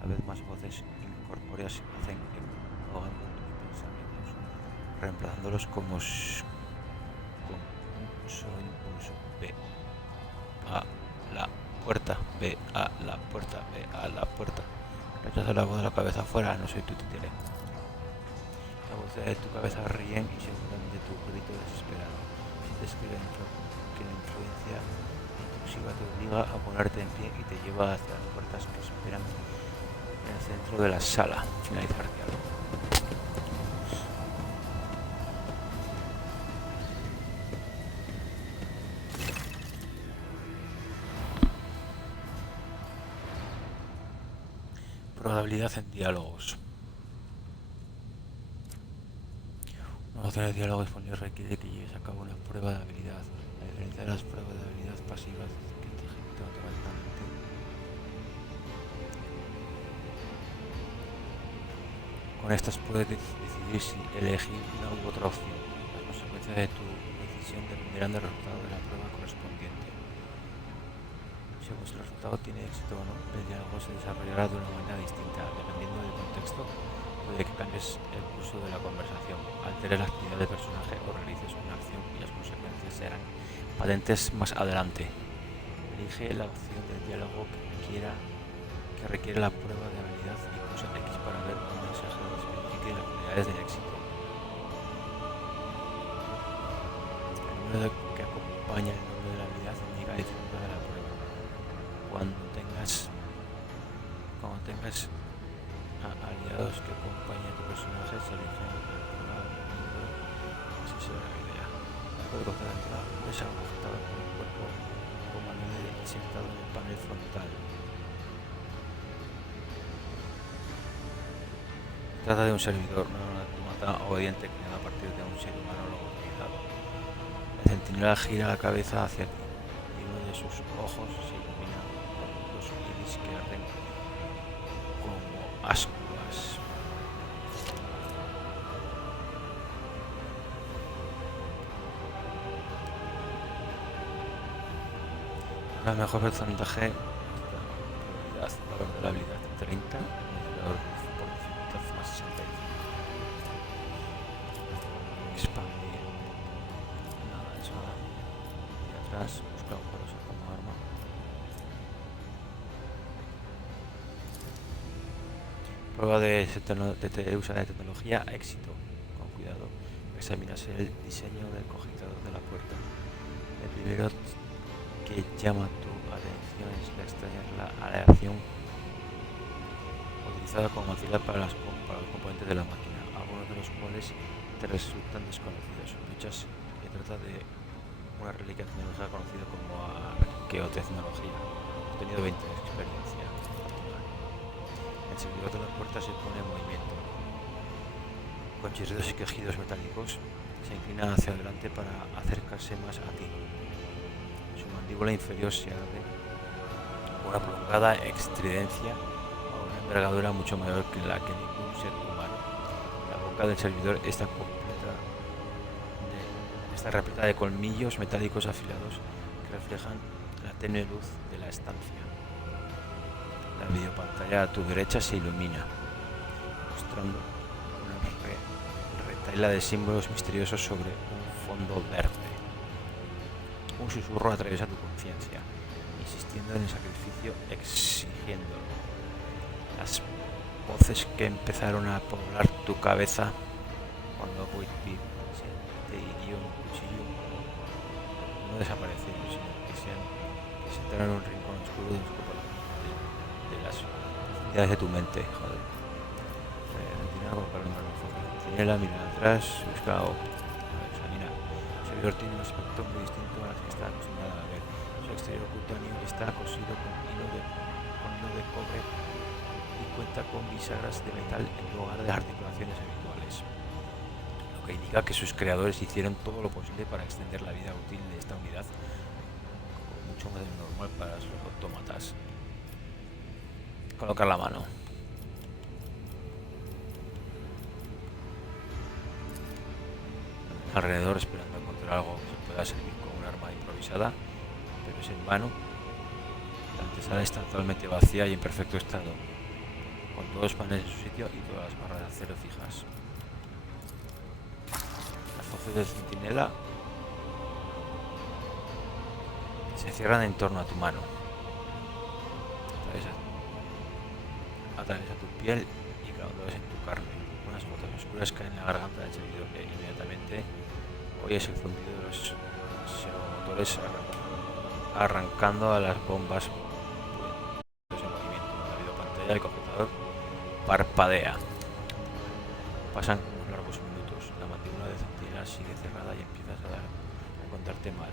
vez más voces incorpóreas hacen eco, ahogando tus pensamientos, reemplazándolos con un solo impulso. Ve a la puerta, ve a la puerta, ve a la puerta. Rechaza la voz de la cabeza afuera, no soy tu títere. La voz de tu cabeza ríen y seguramente tu grito desesperado. Sientes que la influencia intrusiva te obliga a ponerte en pie y te lleva hacia las puertas que esperan en el centro de la sala. Finalizar diálogo. Probabilidad en diálogos. Una opción de diálogo disponible requiere que lleves a cabo una prueba de habilidad. A diferencia de las pruebas de habilidad pasivas que te ejecutan automáticamente, con estas puedes decidir si elegir una u otra opción. Las consecuencias de tu decisión dependerán del resultado de la prueba correspondiente. Según si el resultado tiene éxito o no, el diálogo se desarrollará de una manera distinta. Dependiendo del contexto, puede que cambies el curso de la conversación, alteres la actividad del personaje o realices una acción cuyas consecuencias serán patentes más adelante. Elige la opción del diálogo que requiere la prueba de habilidad y pulsa X para ver un mensaje que especifique las probabilidades de éxito. El número que acompaña el nombre de la habilidad indica la dificultad de la prueba. Cuando tengas aliados que acompañen a tu personaje, se eligen la prueba así se ve la idea. El código de entrada es ajustado con el cuerpo con manual insertado en el panel frontal. Trata de un servidor, no un automata obediente creado a partir de un ser humano localizado. El centinela gira la cabeza hacia ti y uno de sus ojos se ilumina con los iris que arden como ascuas. La mejor porcentaje valor de la habilidad 30, valor por dificultad más 65. Expandir. Nada, eso nada. Y atrás, busca un poderoso como arma. Prueba de uso de tecnología, éxito. Con cuidado, examinas el diseño del cogitador de la puerta. El primero que llama tu atención es la extraña aleación utilizada como auxiliar para los componentes de la máquina, algunos de los cuales te resultan desconocidos. Sospechas que trata de una reliquia tecnológica conocida como arqueotecnología. Has tenido 20 de experiencia. El servidor de la puerta se pone en movimiento. Con chirridos y quejidos metálicos, se inclina hacia adelante para acercarse más a ti. Su mandíbula inferior se abre con una prolongada extridencia a una envergadura mucho mayor que la que ningún ser humano. La boca del servidor está repleta de colmillos metálicos afilados que reflejan la tenue luz de la estancia. La videopantalla a tu derecha se ilumina, mostrando una retahíla de símbolos misteriosos sobre un fondo verde. Un susurro atraviesa tu conciencia, insistiendo en el sacrificio, exigiéndolo. Las voces que empezaron a poblar tu cabeza cuando Whitby se te hirió un cuchillo no desaparecieron, sino que se sentaron en un rincón oscuro de las profundidades de tu mente. Joder. Retina con calor en el foco. Cinela, mira atrás, busca o examina. El servidor tiene un aspecto muy distinto a las que está acostumbrada a ver. Su exterior cutáneo está cosido con hilo de cobre y cuenta con bisagras de metal en lugar de articulaciones habituales, lo que indica que sus creadores hicieron todo lo posible para extender la vida útil de esta unidad, mucho más de lo normal para los autómatas. Colocar la mano. Alrededor, esperando encontrar algo que pueda servir como un arma improvisada, pero es en vano. La antesala está totalmente vacía y en perfecto estado. con todos los paneles en su sitio y todas las barras de acero fijas. Las fauces del centinela se cierran en torno a tu mano. Atraviesa tu piel y clavándose en tu carne. Unas gotas oscuras caen en la garganta del servidor e inmediatamente oyes el zumbido de los servomotores arrancando a las bombas en movimiento. La videopantalla del computador parpadea. Pasan unos largos minutos. La mandíbula de centinela sigue cerrada y empiezas a encontrarte mal.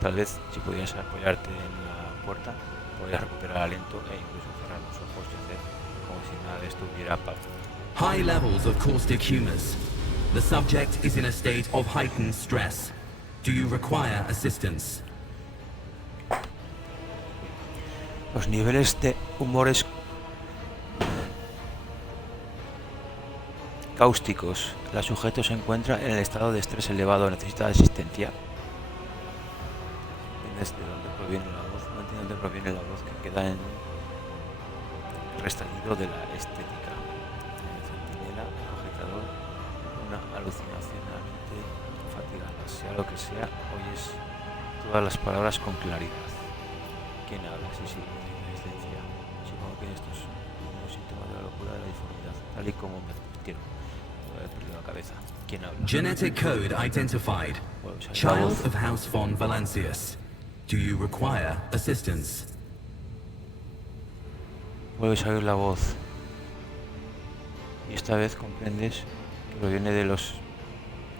Tal vez si pudieras apoyarte en la puerta, podrías recuperar aliento e incluso cerrar los ojos y hacer como si nada de esto hubiera pasado. High levels of caustic humours. The subject is in a state of heightened stress. Do you require assistance? Los niveles de humores cáusticos. La sujeto se encuentra en el estado de estrés elevado. Necesita asistencia. ¿Desde dónde proviene la voz? No entiendo dónde proviene la voz que queda en el restallido de la estética. El centinela, el objetador, una alucinacionalmente fatigada. Sea lo que sea, oyes todas las palabras con claridad. ¿Quién habla? Sí, resistencia. Supongo que esto es un síntoma de la locura de la diformidad, tal y como me advirtieron. He perdido la cabeza. ¿Quién habla? Genetic code identified. Child of House von Valancius. Do you require assistance? Vuelves a oír la voz. Y esta vez comprendes que proviene de los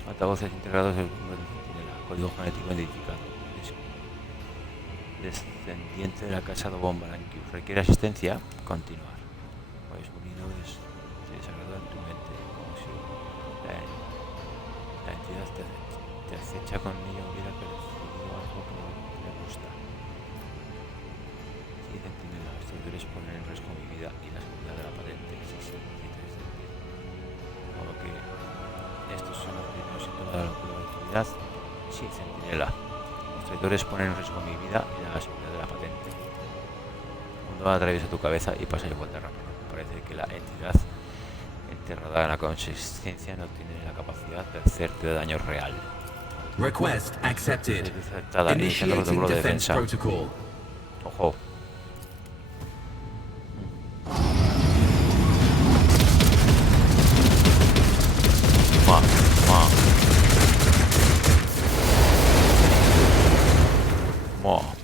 altavoces integrados del centinela. Código genético identificado. Descendiente de la casa de Bomba. ¿Requiere asistencia? Continuar. Pues un hilo se desagradó en tu mente, como si la entidad te acecha con ella hubiera percibido algo que no le gusta. Sí, centinela, estos deberes poner en riesgo mi vida y la seguridad de la patente. Sí, de modo que estos son los primeros síntomas de la locura de actividad. Sí, centinela. Los traidores ponen en riesgo mi vida y la seguridad de la patente. El mundo atraviesa tu cabeza y pasa igual de rápido. Parece que la entidad enterrada en la consistencia no tiene la capacidad de hacerte daño real. Request accepted. Iniciando el protocolo de defensa. Ojo.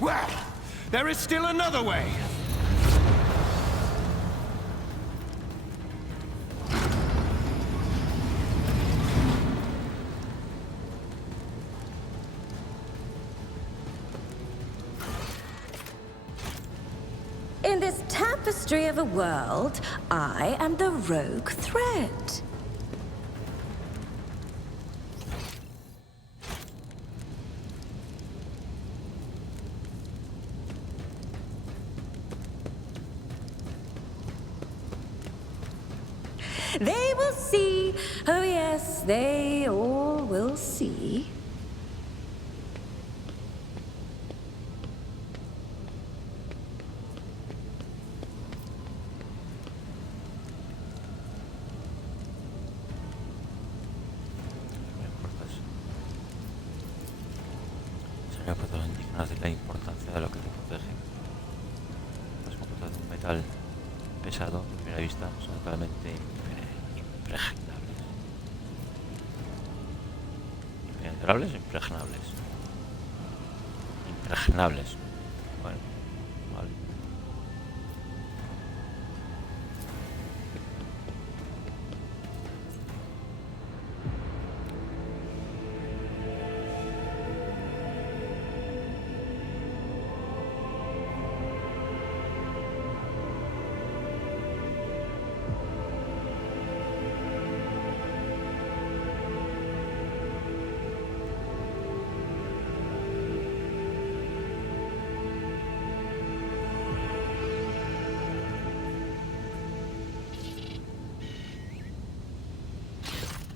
Well, there is still another way. In this tapestry of a world, I am the rogue thread. They will see. Oh yes, they all will see. Sería por todos indignados de la importancia de lo que te protege. Las compuertas de un metal pesado, a primera vista, son totalmente impregnables. ¿Impenetrables o impregnables? Impregnables. Bueno, vale.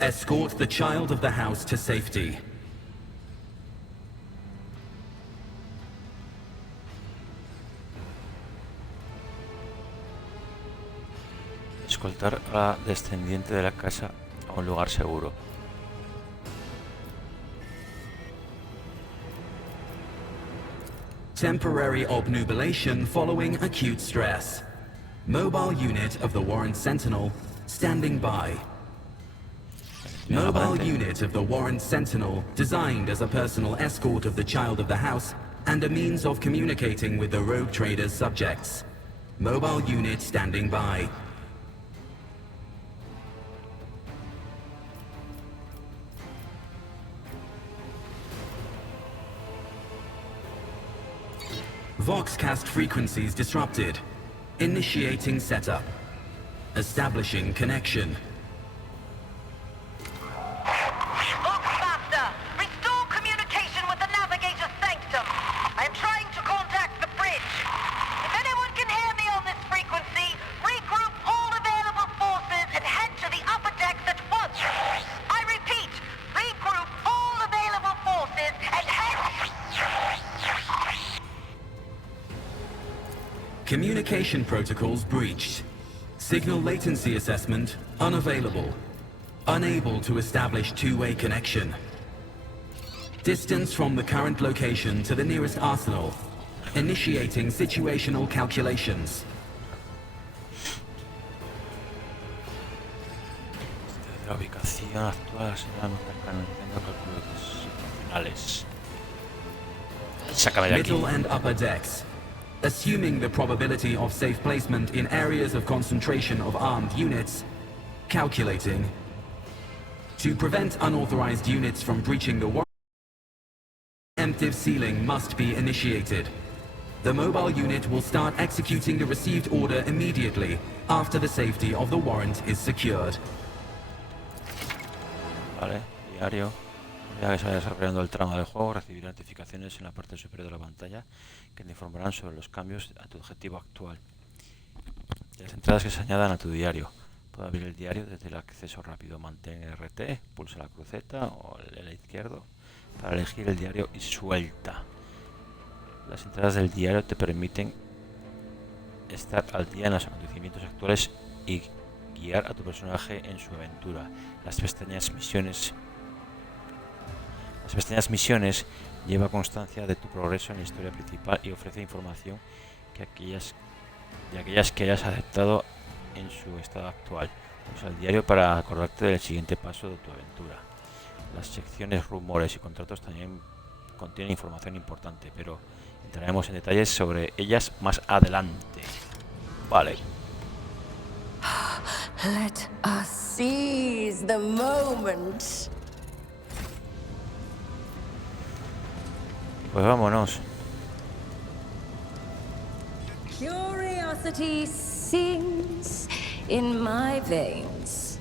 Escort the child of the house to safety. escoltar a la descendiente de la casa a un lugar seguro. Temporary obnubilation following acute stress. Mobile unit of the Warrant Sentinel standing by. Mobile unit of the Warrant Sentinel designed as a personal escort of the child of the house and a means of communicating with the rogue trader's subjects. Mobile unit standing by. Voxcast frequencies disrupted. Initiating setup. Establishing connection. Faster! Restore communication with the navigator's sanctum. I am trying to contact the bridge. If anyone can hear me on this frequency, regroup all available forces and head to the upper decks at once. I repeat, regroup all available forces and head... Communication protocols breached. Signal latency assessment unavailable. Unable to establish two-way connection. Distance from the current location to the nearest arsenal. Initiating situational calculations. La ubicación actual será más cercana a cálculos situacionales. Sácame de aquí. Middle and upper decks. Assuming the probability of safe placement in areas of concentration of armed units. Calculating. To prevent unauthorized units from breaching the warrant, preemptive sealing must be initiated. The mobile unit will start executing the received order immediately after the safety of the warrant is secured. Vale, diario. Ya que se vaya desarrollando el tramo del juego, recibirá notificaciones en la parte superior de la pantalla que te informarán sobre los cambios a tu objetivo actual. Y las entradas que se añadan a tu diario. Puedes abrir el diario desde el acceso rápido. Mantén RT, pulsa la cruceta o el izquierdo para elegir el diario y suelta. Las entradas del diario te permiten estar al día en los acontecimientos actuales y guiar a tu personaje en su aventura. Las pestañas misiones lleva constancia de tu progreso en la historia principal y ofrece información de aquellas que hayas aceptado en su estado actual. Usa el diario para acordarte del siguiente paso de tu aventura. Las secciones rumores y contratos también contienen información importante, pero entraremos en detalles sobre ellas más adelante. Vale. Let us seize the moment. Pues vámonos. Curiosity sings in my veins.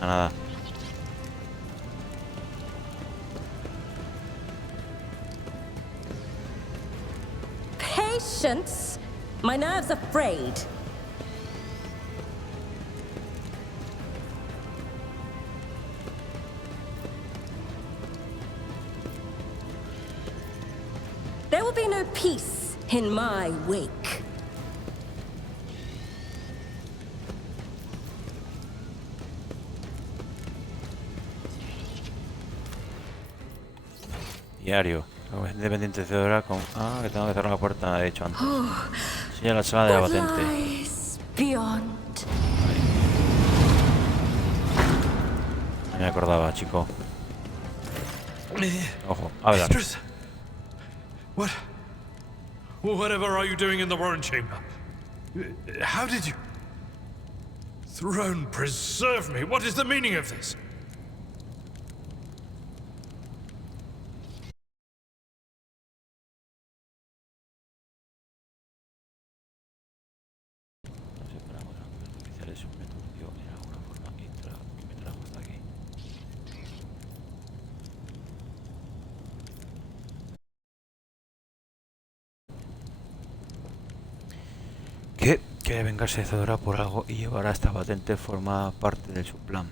Nada. Patience? My nerves are frayed. There will be no peace in my wake. Diario. Independiente de Theodora con... Ah, que tengo que cerrar la puerta, he dicho antes. Sí, a la sala de la patente. No me acordaba, chico. Ojo, habla. Whatever are you doing in the warrant chamber? How did you... Throne preserve me! What is the meaning of this? Que quiere vengarse de Theodora por algo y llevará esta patente forma parte de su plan.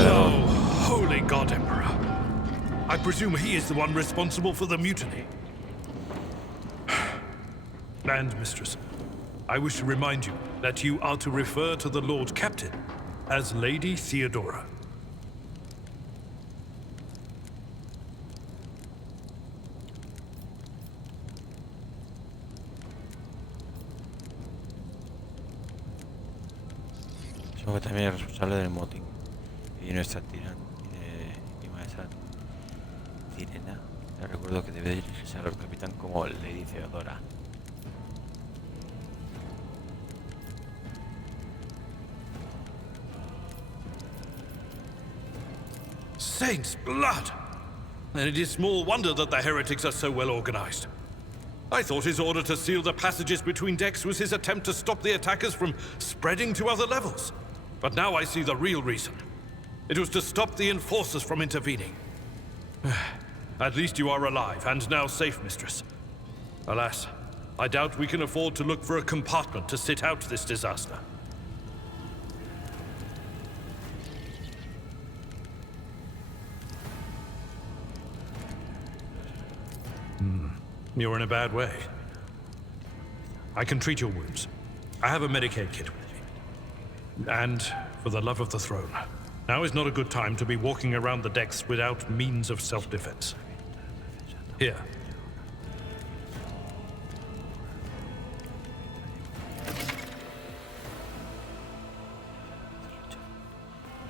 Oh, holy God, Emperor! presume he is the one responsible for the mutiny. And, Mistress, I wish to remind you that you are to refer to the Lord Captain as Lady Theodora. Supongo que también es responsable del motín. Y nuestra maestra Tirena, le recuerdo que debe dirigirse al Lord Capitán como Lady Theodora. Saints' blood! And it is small wonder that the heretics are so well organized. I thought his order to seal the passages between decks was his attempt to stop the attackers from spreading to other levels. But now I see the real reason. It was to stop the enforcers from intervening. At least you are alive, and now safe, Mistress. Alas, I doubt we can afford to look for a compartment to sit out this disaster. You're in a bad way. I can treat your wounds. I have a Medicaid kit with me. And, for the love of the throne, now is not a good time to be walking around the decks without means of self-defense. Here.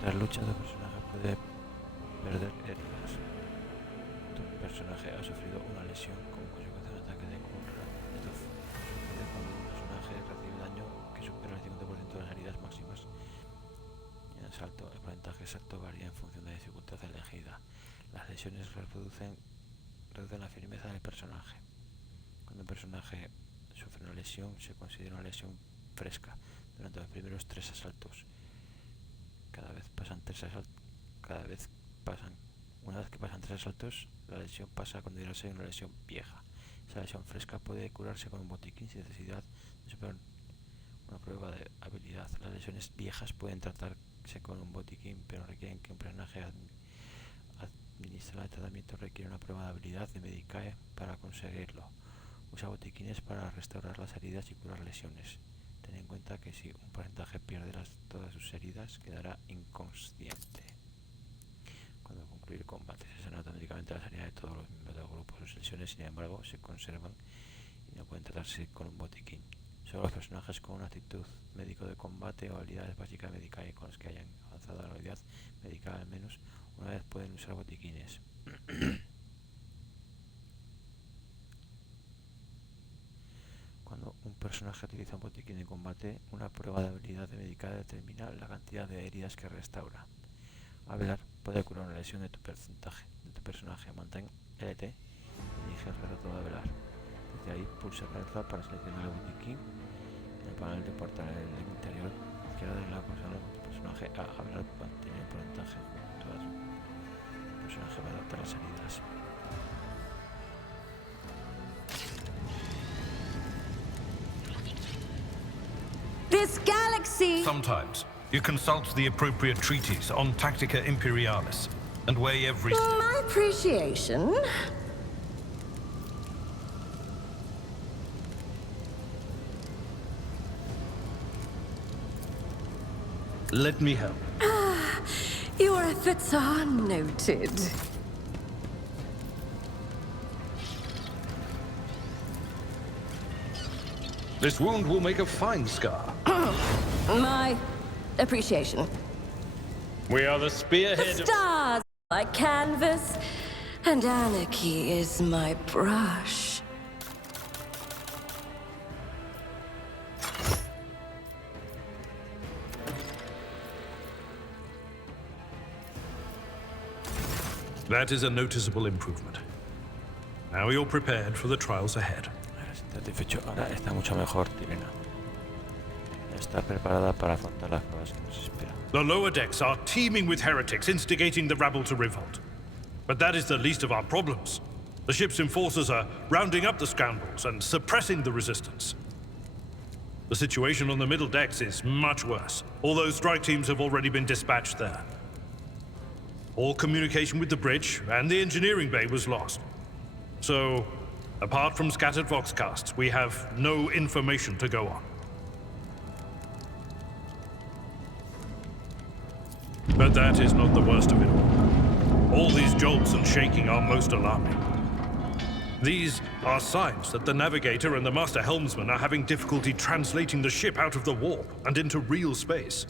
Tras lucha, tu personaje puede perder heridas. Tu personaje ha sufrido una lesión como consecuencia de un ataque de Conra. Esto sucede cuando un personaje recibe daño que supera el 50% de las heridas máximas. En el salto, el porcentaje exacto varía en función de la dificultad elegida. Las lesiones reducen la firmeza del personaje. Cuando un personaje sufre una lesión, se considera una lesión fresca durante los primeros 3 asaltos. Una vez que pasan 3 asaltos, la lesión pasa a considerarse una lesión vieja. Esa lesión fresca puede curarse con un botiquín sin necesidad de superar una prueba de habilidad. Las lesiones viejas pueden tratarse con un botiquín, pero requieren que un personaje administre el tratamiento. Requiere una prueba de habilidad de Medicae para conseguirlo. Usa botiquines para restaurar las heridas y curar lesiones. Ten en cuenta que si un porcentaje pierde todas sus heridas, quedará inconsciente. Cuando concluye el combate, se sana automáticamente la sanidad de todos los miembros del grupo. Sus lesiones, sin embargo, se conservan y no pueden tratarse con un botiquín. Solo los personajes con una actitud médico de combate o habilidades básicas médicas y con los que hayan avanzado la habilidad médica al menos una vez pueden usar botiquines. Cuando un personaje utiliza un botiquín de combate, una prueba de habilidad de médica determina la cantidad de heridas que restaura. Hablar puede curar una lesión de tu personaje. Mantén LT y elige el relato de hablar. Desde ahí pulsa R para seleccionar el botiquín. En el panel de portal en el interior izquierda de la cosa del personaje a hablar mantiene el porcentaje junto a su personaje para adaptar las heridas. This galaxy... Sometimes, you consult the appropriate treaties on Tactica Imperialis and weigh every... My appreciation. Let me help. Your efforts are noted. This wound will make a fine scar. My appreciation. We are the spearhead of... Stars my canvas, and anarchy is my brush. That is a noticeable improvement. Now you're prepared for the trials ahead. Ahora está mucho mejor, Tirena. Está preparada para afrontar las pruebas que nos esperan. The lower decks are teeming with heretics instigating the rabble to revolt. But that is the least of our problems. The ship's enforcers are rounding up the scoundrels and suppressing the resistance. The situation on the middle decks is much worse, although strike teams have already been dispatched there. All communication with the bridge and the engineering bay was lost. So, apart from scattered voxcasts, we have no information to go on. But that is not the worst of it all. All these jolts and shaking are most alarming. These are signs that the navigator and the master helmsman are having difficulty translating the ship out of the warp and into real space.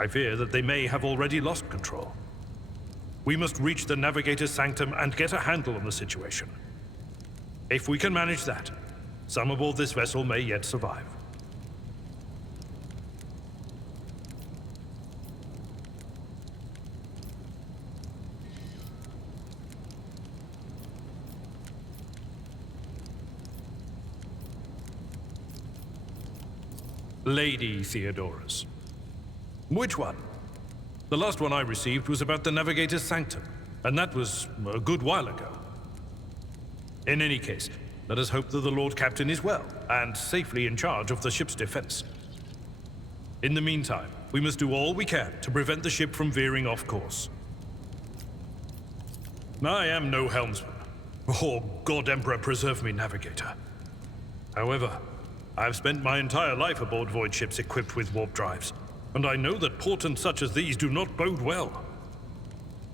I fear that they may have already lost control. We must reach the navigator's sanctum and get a handle on the situation. If we can manage that, some aboard this vessel may yet survive. Lady Theodoras. Which one? The last one I received was about the navigator's sanctum, and that was a good while ago. In any case, let us hope that the Lord Captain is well, and safely in charge of the ship's defense. In the meantime, we must do all we can to prevent the ship from veering off course. I am no helmsman, or God Emperor preserve me navigator. However, I've spent my entire life aboard void ships equipped with warp drives, and I know that portents such as these do not bode well.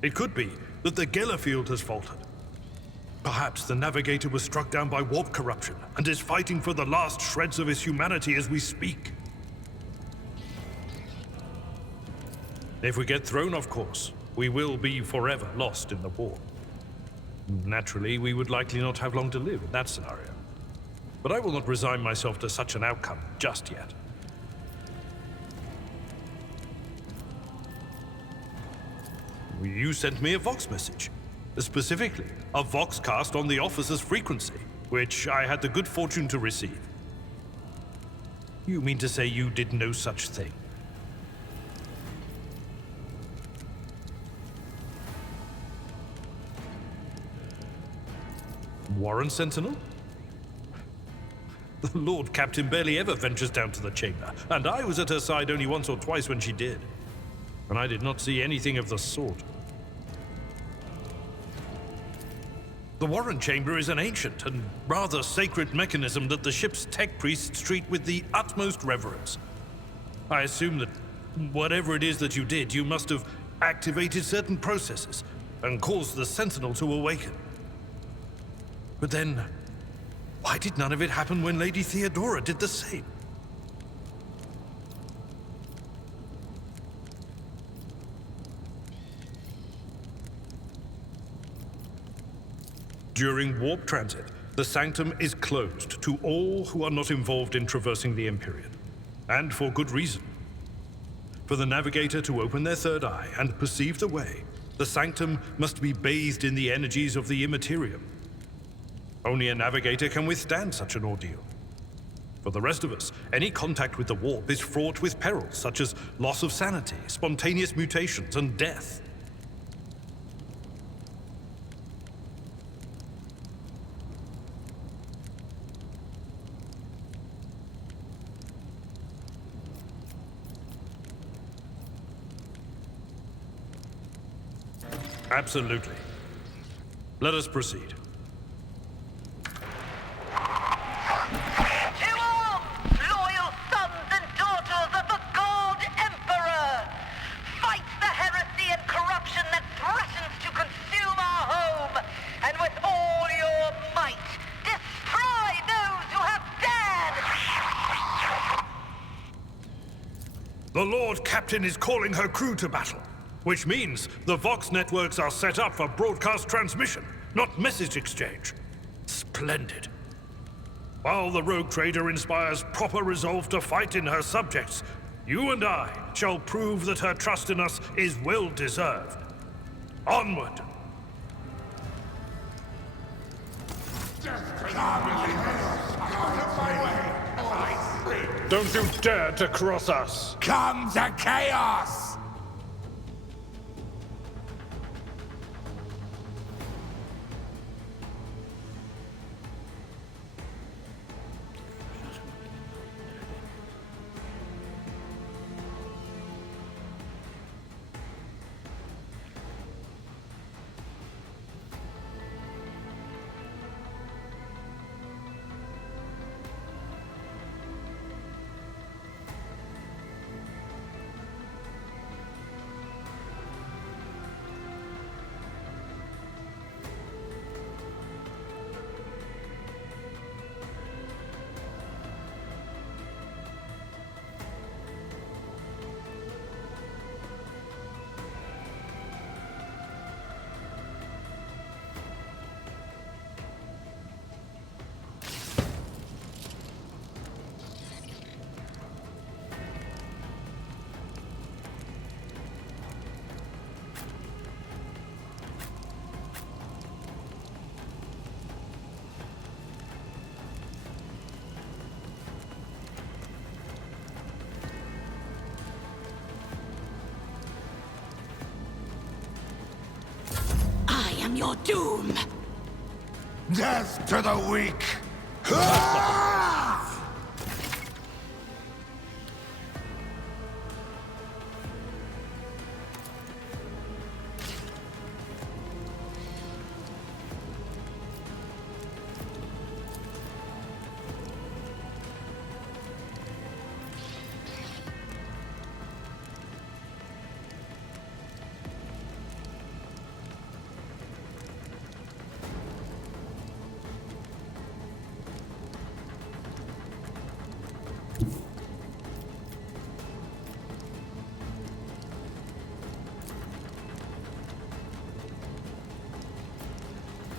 It could be that the Geller field has faltered. Perhaps the navigator was struck down by warp corruption and is fighting for the last shreds of his humanity as we speak. If we get thrown off course, we will be forever lost in the warp. Naturally, we would likely not have long to live in that scenario. But I will not resign myself to such an outcome just yet. You sent me a Vox message. Specifically, a Voxcast on the officer's frequency, which I had the good fortune to receive. You mean to say you did no such thing? Warren Sentinel? The Lord Captain barely ever ventures down to the chamber, and I was at her side only once or twice when she did. And I did not see anything of the sort. The Warren Chamber is an ancient and rather sacred mechanism that the ship's tech priests treat with the utmost reverence. I assume that whatever it is that you did, you must have activated certain processes and caused the Sentinel to awaken. But then, why did none of it happen when Lady Theodora did the same? During warp transit, the sanctum is closed to all who are not involved in traversing the Empyrean. And for good reason. For the navigator to open their third eye and perceive the way, the sanctum must be bathed in the energies of the Immaterium. Only a navigator can withstand such an ordeal. For the rest of us, any contact with the warp is fraught with perils such as loss of sanity, spontaneous mutations, and death. Absolutely. Let us proceed. To arms, loyal sons and daughters of the God Emperor! Fight the heresy and corruption that threatens to consume our home, and with all your might, destroy those who have dared! The Lord Captain is calling her crew to battle. Which means the Vox networks are set up for broadcast transmission, not message exchange. Splendid. While the rogue trader inspires proper resolve to fight in her subjects, you and I shall prove that her trust in us is well deserved. Onward! Don't you dare to cross us! Come to chaos! on your doom. Death to the weak!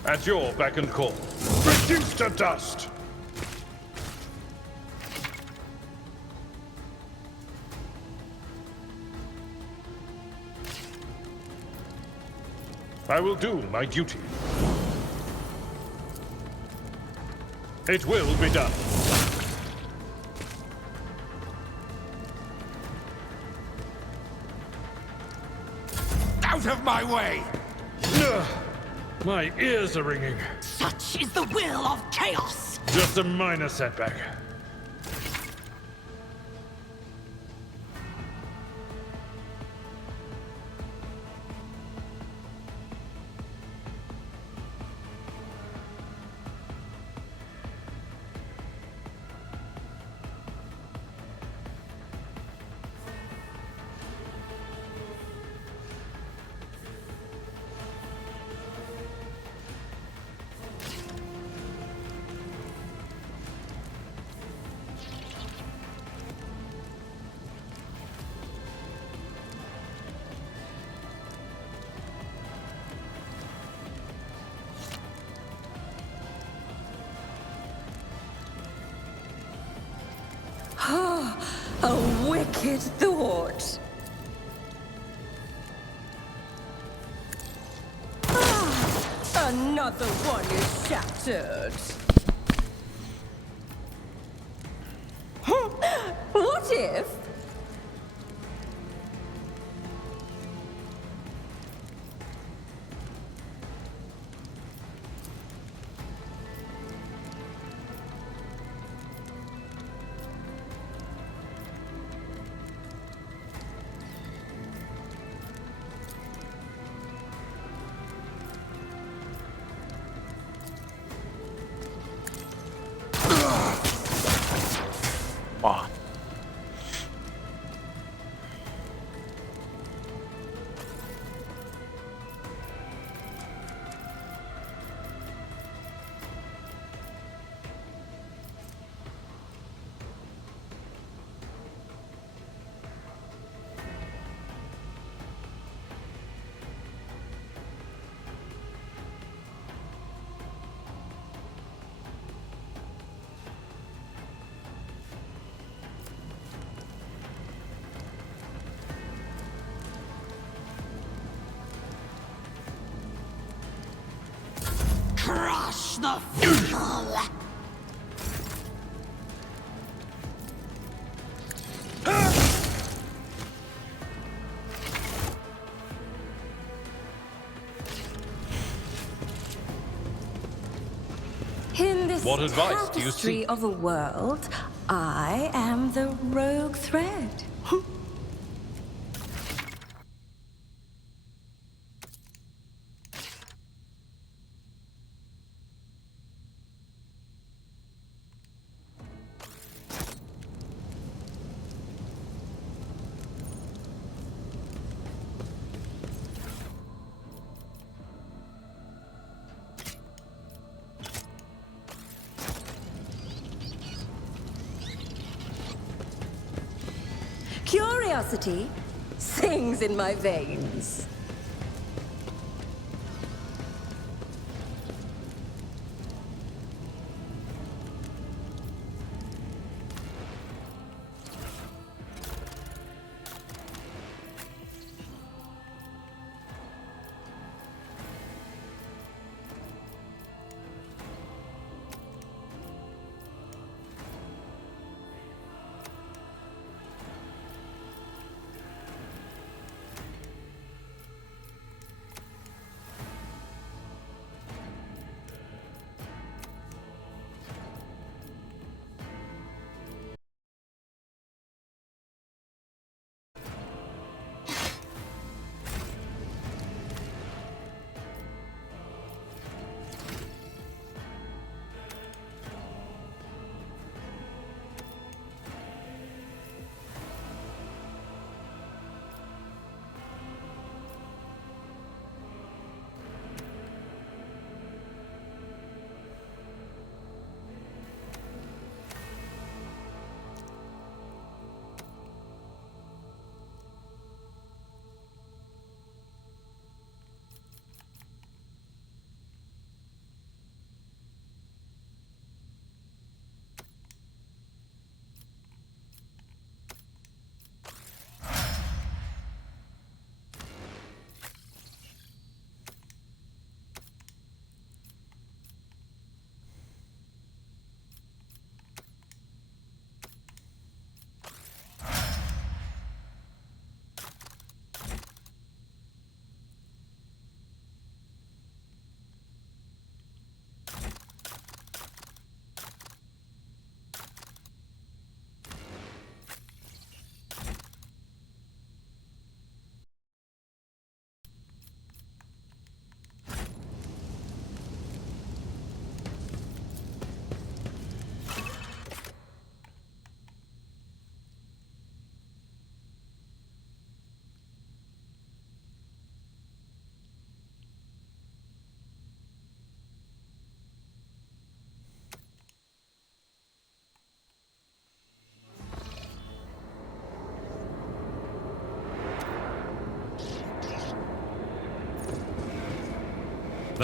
At your beck and call. Reduced to dust! I will do my duty. It will be done. Out of my way! My ears are ringing. Such is the will of chaos! Just a minor setback. A wicked thought. Another one is shattered. What if? Wow. Crush the fickle! In this What advice do you tapestry seek? of a world, I am the rogue thread. Curiosity sings in my veins.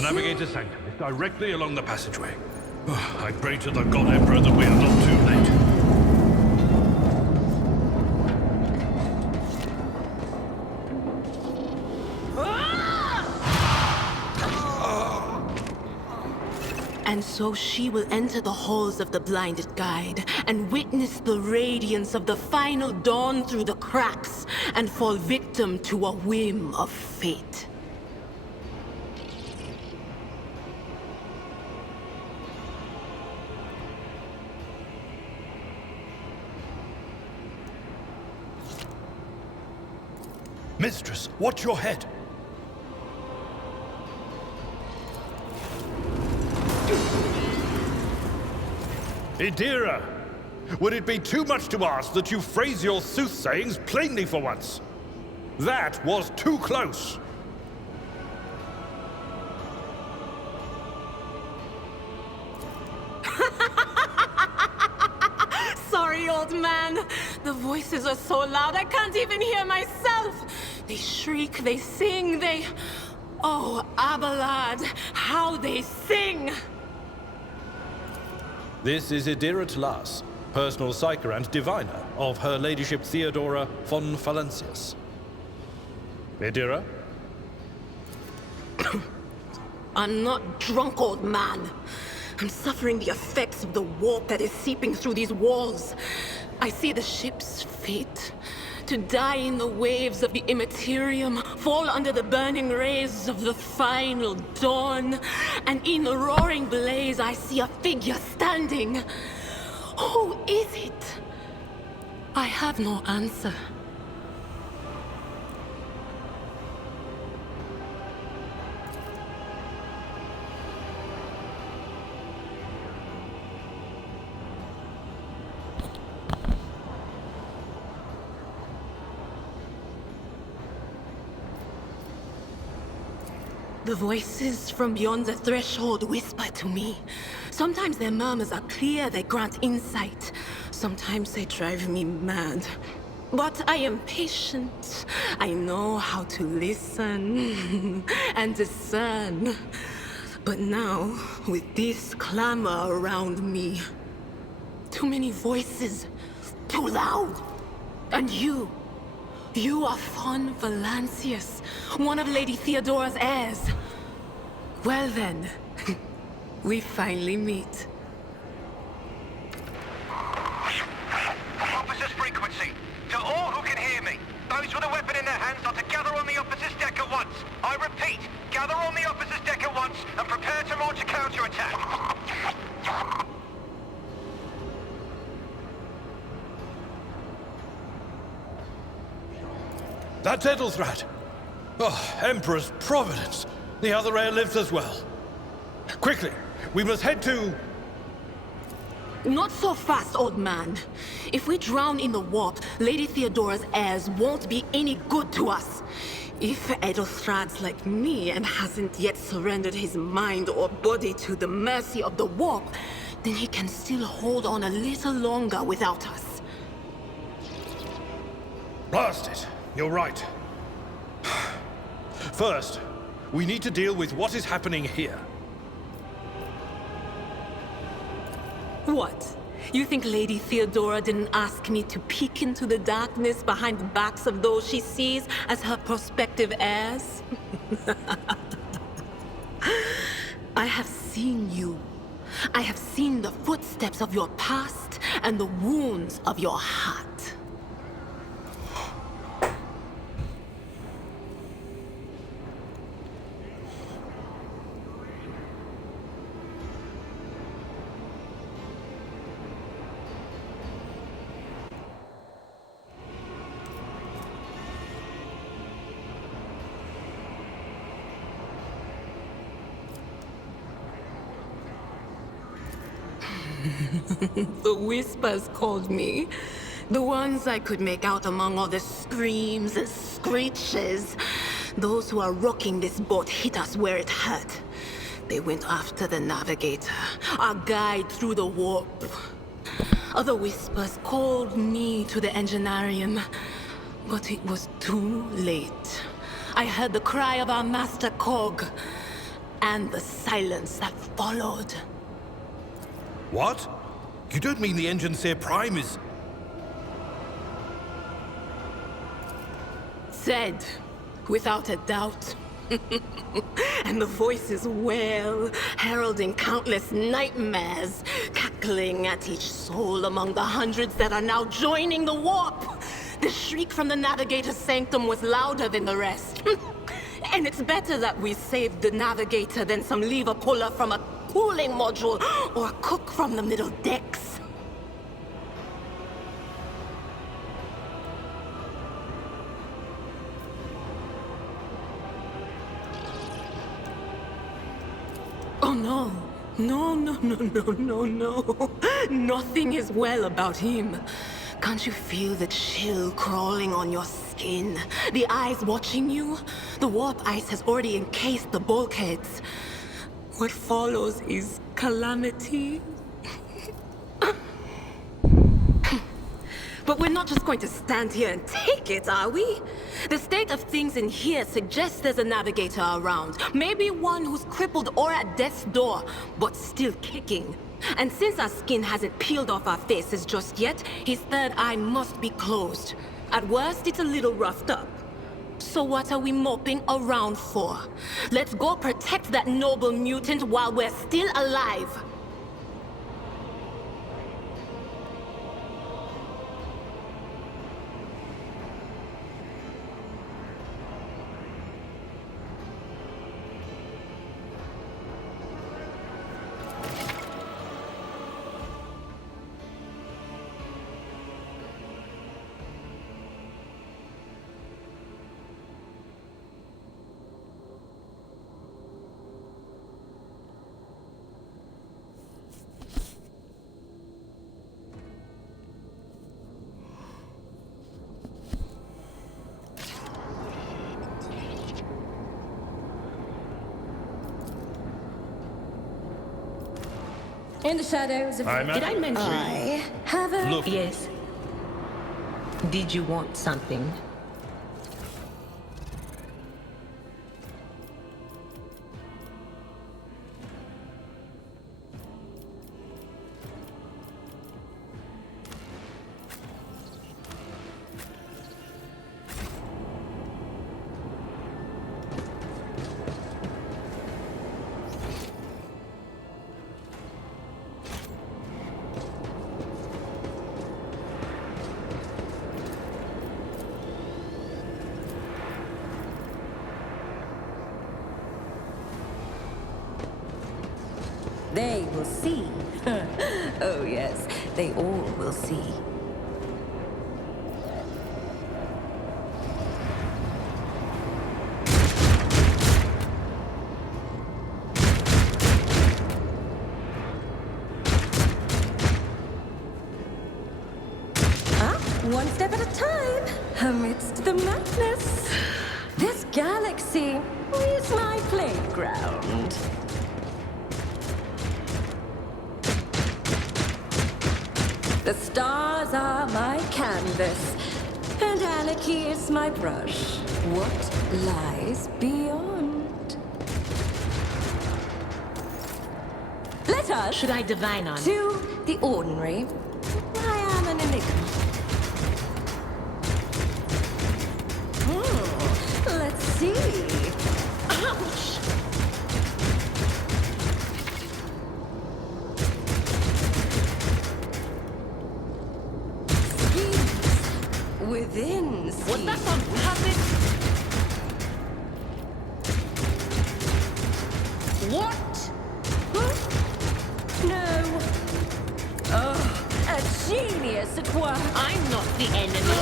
The Navigator's sanctum is directly along the passageway. I pray to the God Emperor that we are not too late. And so she will enter the halls of the blinded guide and witness the radiance of the final dawn through the cracks and fall victim to a whim of fate. Mistress, watch your head. Idira, would it be too much to ask that you phrase your soothsayings plainly for once? That was too close. Sorry, old man. The voices are so loud I can't even hear myself. They shriek, they sing, they... Oh, Abelard, how they sing! This is Idira Tlas, personal psyker and diviner of Her Ladyship Theodora von Valancius. Idira? I'm not drunk, old man. I'm suffering the effects of the warp that is seeping through these walls. I see the ship's fate. To die in the waves of the immaterium, fall under the burning rays of the final dawn. And in the roaring blaze, I see a figure standing. Who is it? I have no answer. The voices from beyond the threshold whisper to me. Sometimes their murmurs are clear, they grant insight. Sometimes they drive me mad. But I am patient. I know how to listen and discern. But now, with this clamor around me, too many voices, too loud. And you are von Valancius, one of Lady Theodora's heirs. Well then, we finally meet. Officer's frequency. To all who can hear me, those with a weapon in their hands are to gather on the officer's deck at once. I repeat, gather on the officer's deck at once and prepare to launch a counterattack. That's Edelthrad. Oh, Emperor's providence. The other heir lives as well. Quickly, we must head to... Not so fast, old man. If we drown in the warp, Lady Theodora's heirs won't be any good to us. If Edelthrad's like me and hasn't yet surrendered his mind or body to the mercy of the warp, then he can still hold on a little longer without us. Blast it. You're right. First, we need to deal with what is happening here. What? You think Lady Theodora didn't ask me to peek into the darkness behind the backs of those she sees as her prospective heirs? I have seen you. I have seen the footsteps of your past and the wounds of your heart. The whispers called me. The ones I could make out among all the screams and screeches. Those who are rocking this boat hit us where it hurt. They went after the Navigator, our guide through the warp. Other whispers called me to the enginarium, but it was too late. I heard the cry of our master Cog. and the silence that followed. What? You don't mean the Engineer Prime is... Said, without a doubt. And the voices wail, heralding countless nightmares, cackling at each soul among the hundreds that are now joining the warp. The shriek from the Navigator's sanctum was louder than the rest. And it's better that we saved the Navigator than some lever puller from a cooling module or a cook from the middle decks. Oh no. No. Nothing is well about him. Can't you feel the chill crawling on your skin? The eyes watching you? The warp ice has already encased the bulkheads. What follows is calamity. But we're not just going to stand here and take it, are we? The state of things in here suggests there's a navigator around. Maybe one who's crippled or at death's door, but still kicking. And since our skin hasn't peeled off our faces just yet, his third eye must be closed. At worst, it's a little roughed up. So what are we moping around for? Let's go protect that noble mutant while we're still alive. In the shadows of... Did I mention... I have a... Look. Yes. Did you want something? They will see. Oh yes, they all will see. One step at a time, amidst the madness. This galaxy is my playground. The stars are my canvas, and anarchy is my brush. What lies beyond? Let us... Should I divine on? To the ordinary. I am an enigma. Let's see. Ouch! Within. Was that on purpose? What? Huh? No. Oh, a genius at work. I'm not the enemy.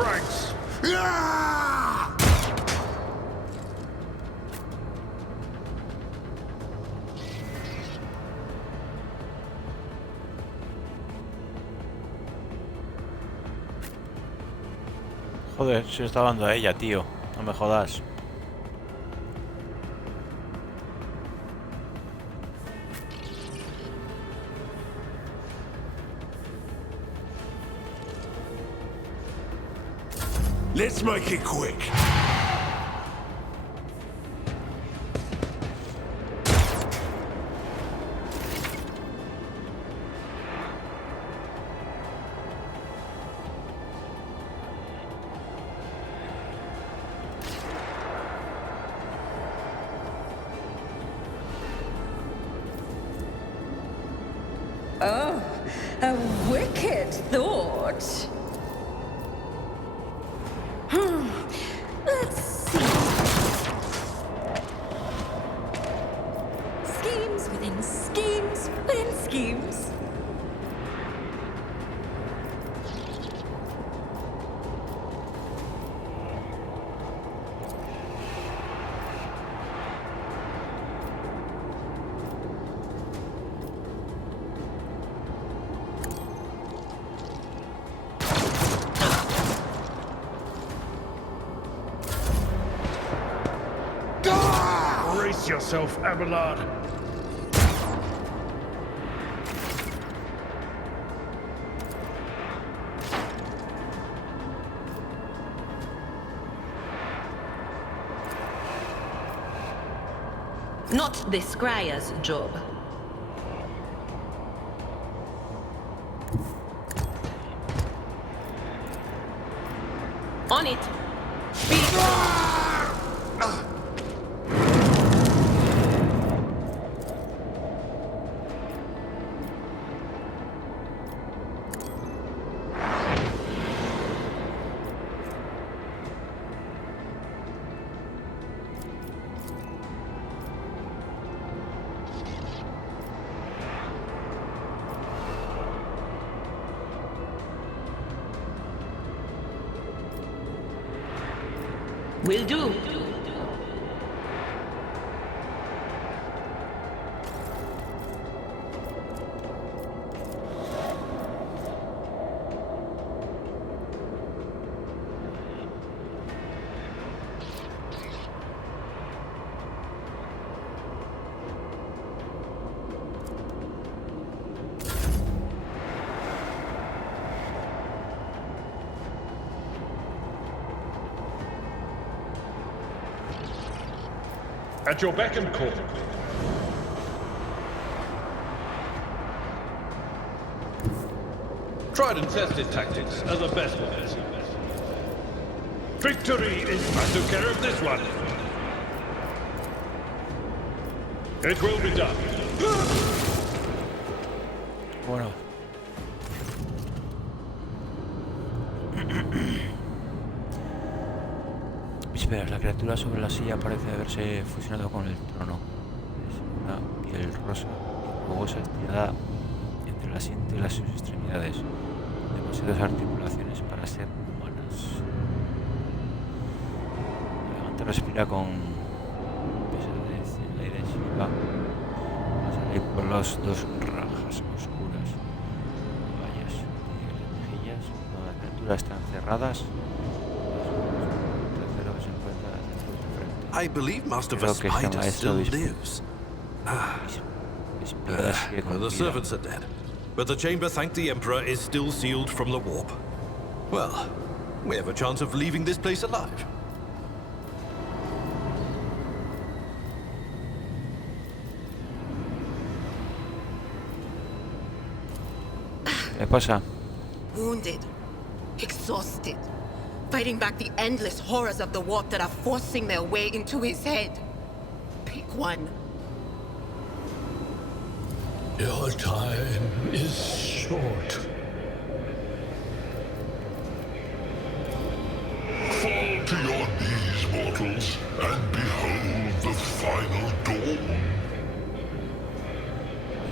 Right. Joder, se está dando a ella, tío. No me jodas. Let's make it quick. A wicked thought. Let's see. Schemes within schemes within schemes. Brace yourself, Abelard. Not the Scryer's job. On it. Will do. At your beck and call. Tried and tested tactics are the best ones. Victory is... I took care of this one. It will be done. Bueno. Vísperas, la criatura sobre la silla parece haberse fusionado con el trono. Es una piel rosa y rugosa estirada entre el asiento y las sus extremidades, con demasiadas articulaciones para ser humanas. El gigante respira con pesadez en el aire y va a salir por las dos rajas oscuras. Vallas y mejillas, cuando las criaturas están cerradas. I believe Master Vespider still lives. Well, the servants are dead, but the chamber, thank the Emperor, is still sealed from the warp. Well, we have a chance of leaving this place alive. ¿Qué pasa? Wounded, exhausted, fighting back the endless horrors of the warp that are forcing their way into his head. Pick one. Your time is short. Fall to your knees, mortals, and behold the final dawn.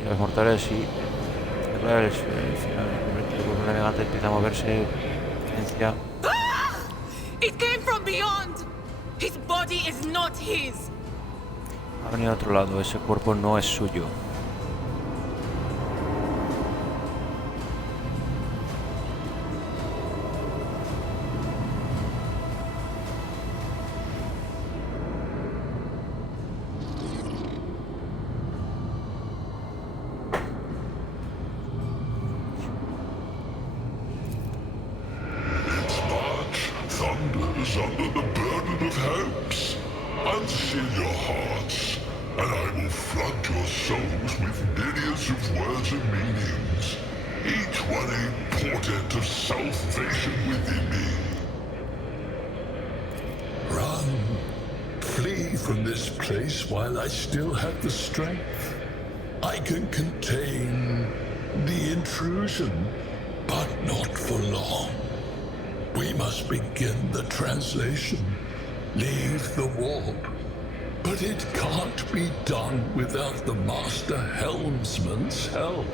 Los mortales sí. El navegante empieza a moverse. It came from beyond. His body is not his. Ha venido a otro lado. Ese cuerpo no es suyo. Under the burden of hopes. Unseal your hearts, and I will flood your souls with myriads of words and meanings, each one a portent of salvation within me. Run. Flee from this place while I still have the strength. I can contain the intrusion, but not for long. We must begin the translation, leave the warp. But it can't be done without the Master Helmsman's help.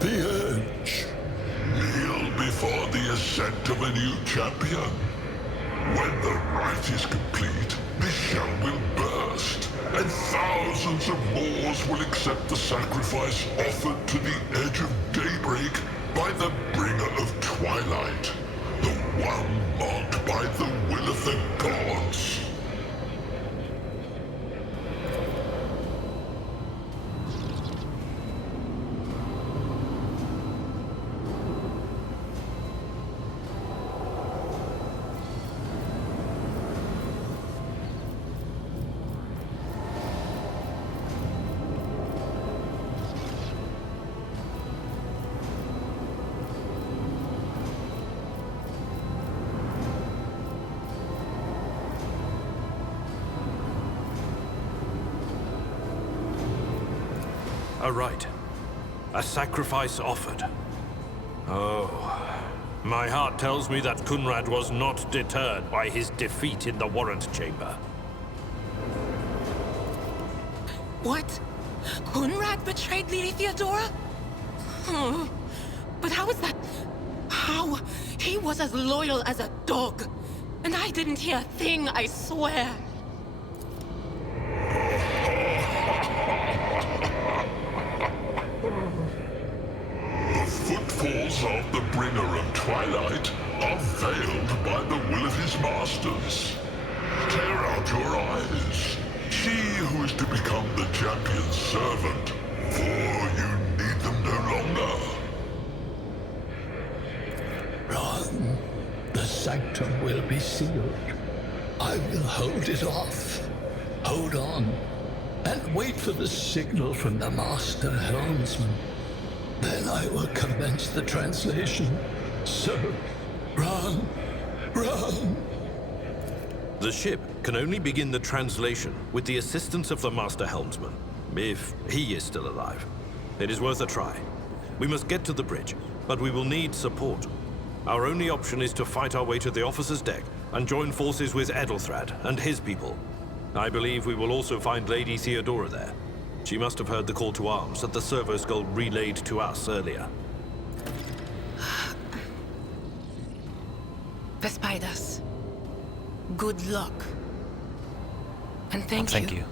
The Edge. Kneel before the ascent of a new champion. When the rite is complete, this shell will burst, and thousands of Moors will accept the sacrifice offered to the Edge of Daybreak by the Bringer of Twilight, the one marked by the will of the gods. A rite. A sacrifice offered. Oh. My heart tells me that Kunrad was not deterred by his defeat in the warrant chamber. What? Kunrad betrayed Lady Theodora? Oh, but how is that? How? He was as loyal as a dog. And I didn't hear a thing, I swear. The footfalls of the Bringer of Twilight are veiled by the will of his masters. Tear out your eyes. She who is to become the champion's servant, for you need them no longer. Run. The sanctum will be sealed. I will hold it off. Hold on. And wait for the signal from the Master Helmsman. Then I will commence the translation. So, run. Run. The ship can only begin the translation with the assistance of the Master Helmsman, if he is still alive. It is worth a try. We must get to the bridge, but we will need support. Our only option is to fight our way to the officer's deck and join forces with Edelthrad and his people. I believe we will also find Lady Theodora there. She must have heard the call to arms that the servo skull relayed to us earlier. Vespaidas. Good luck. And thank you.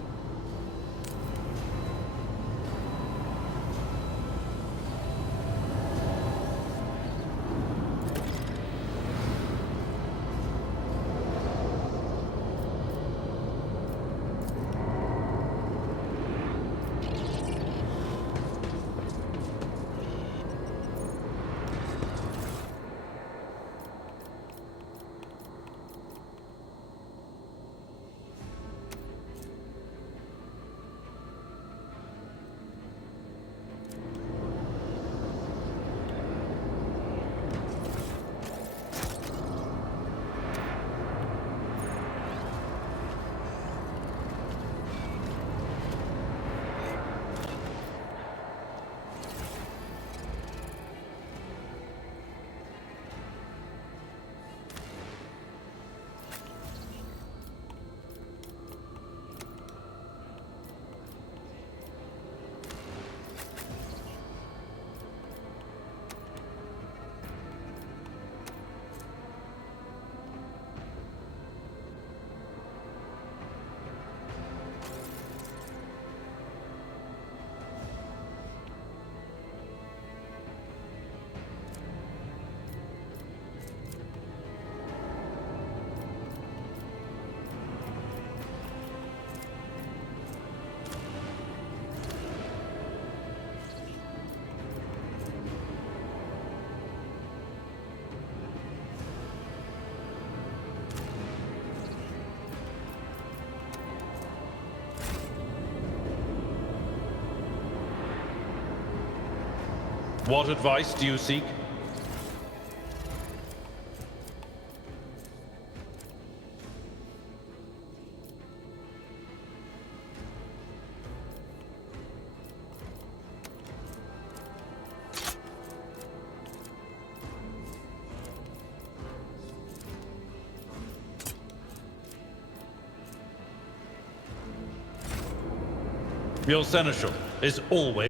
What advice do you seek? Your seneschal is always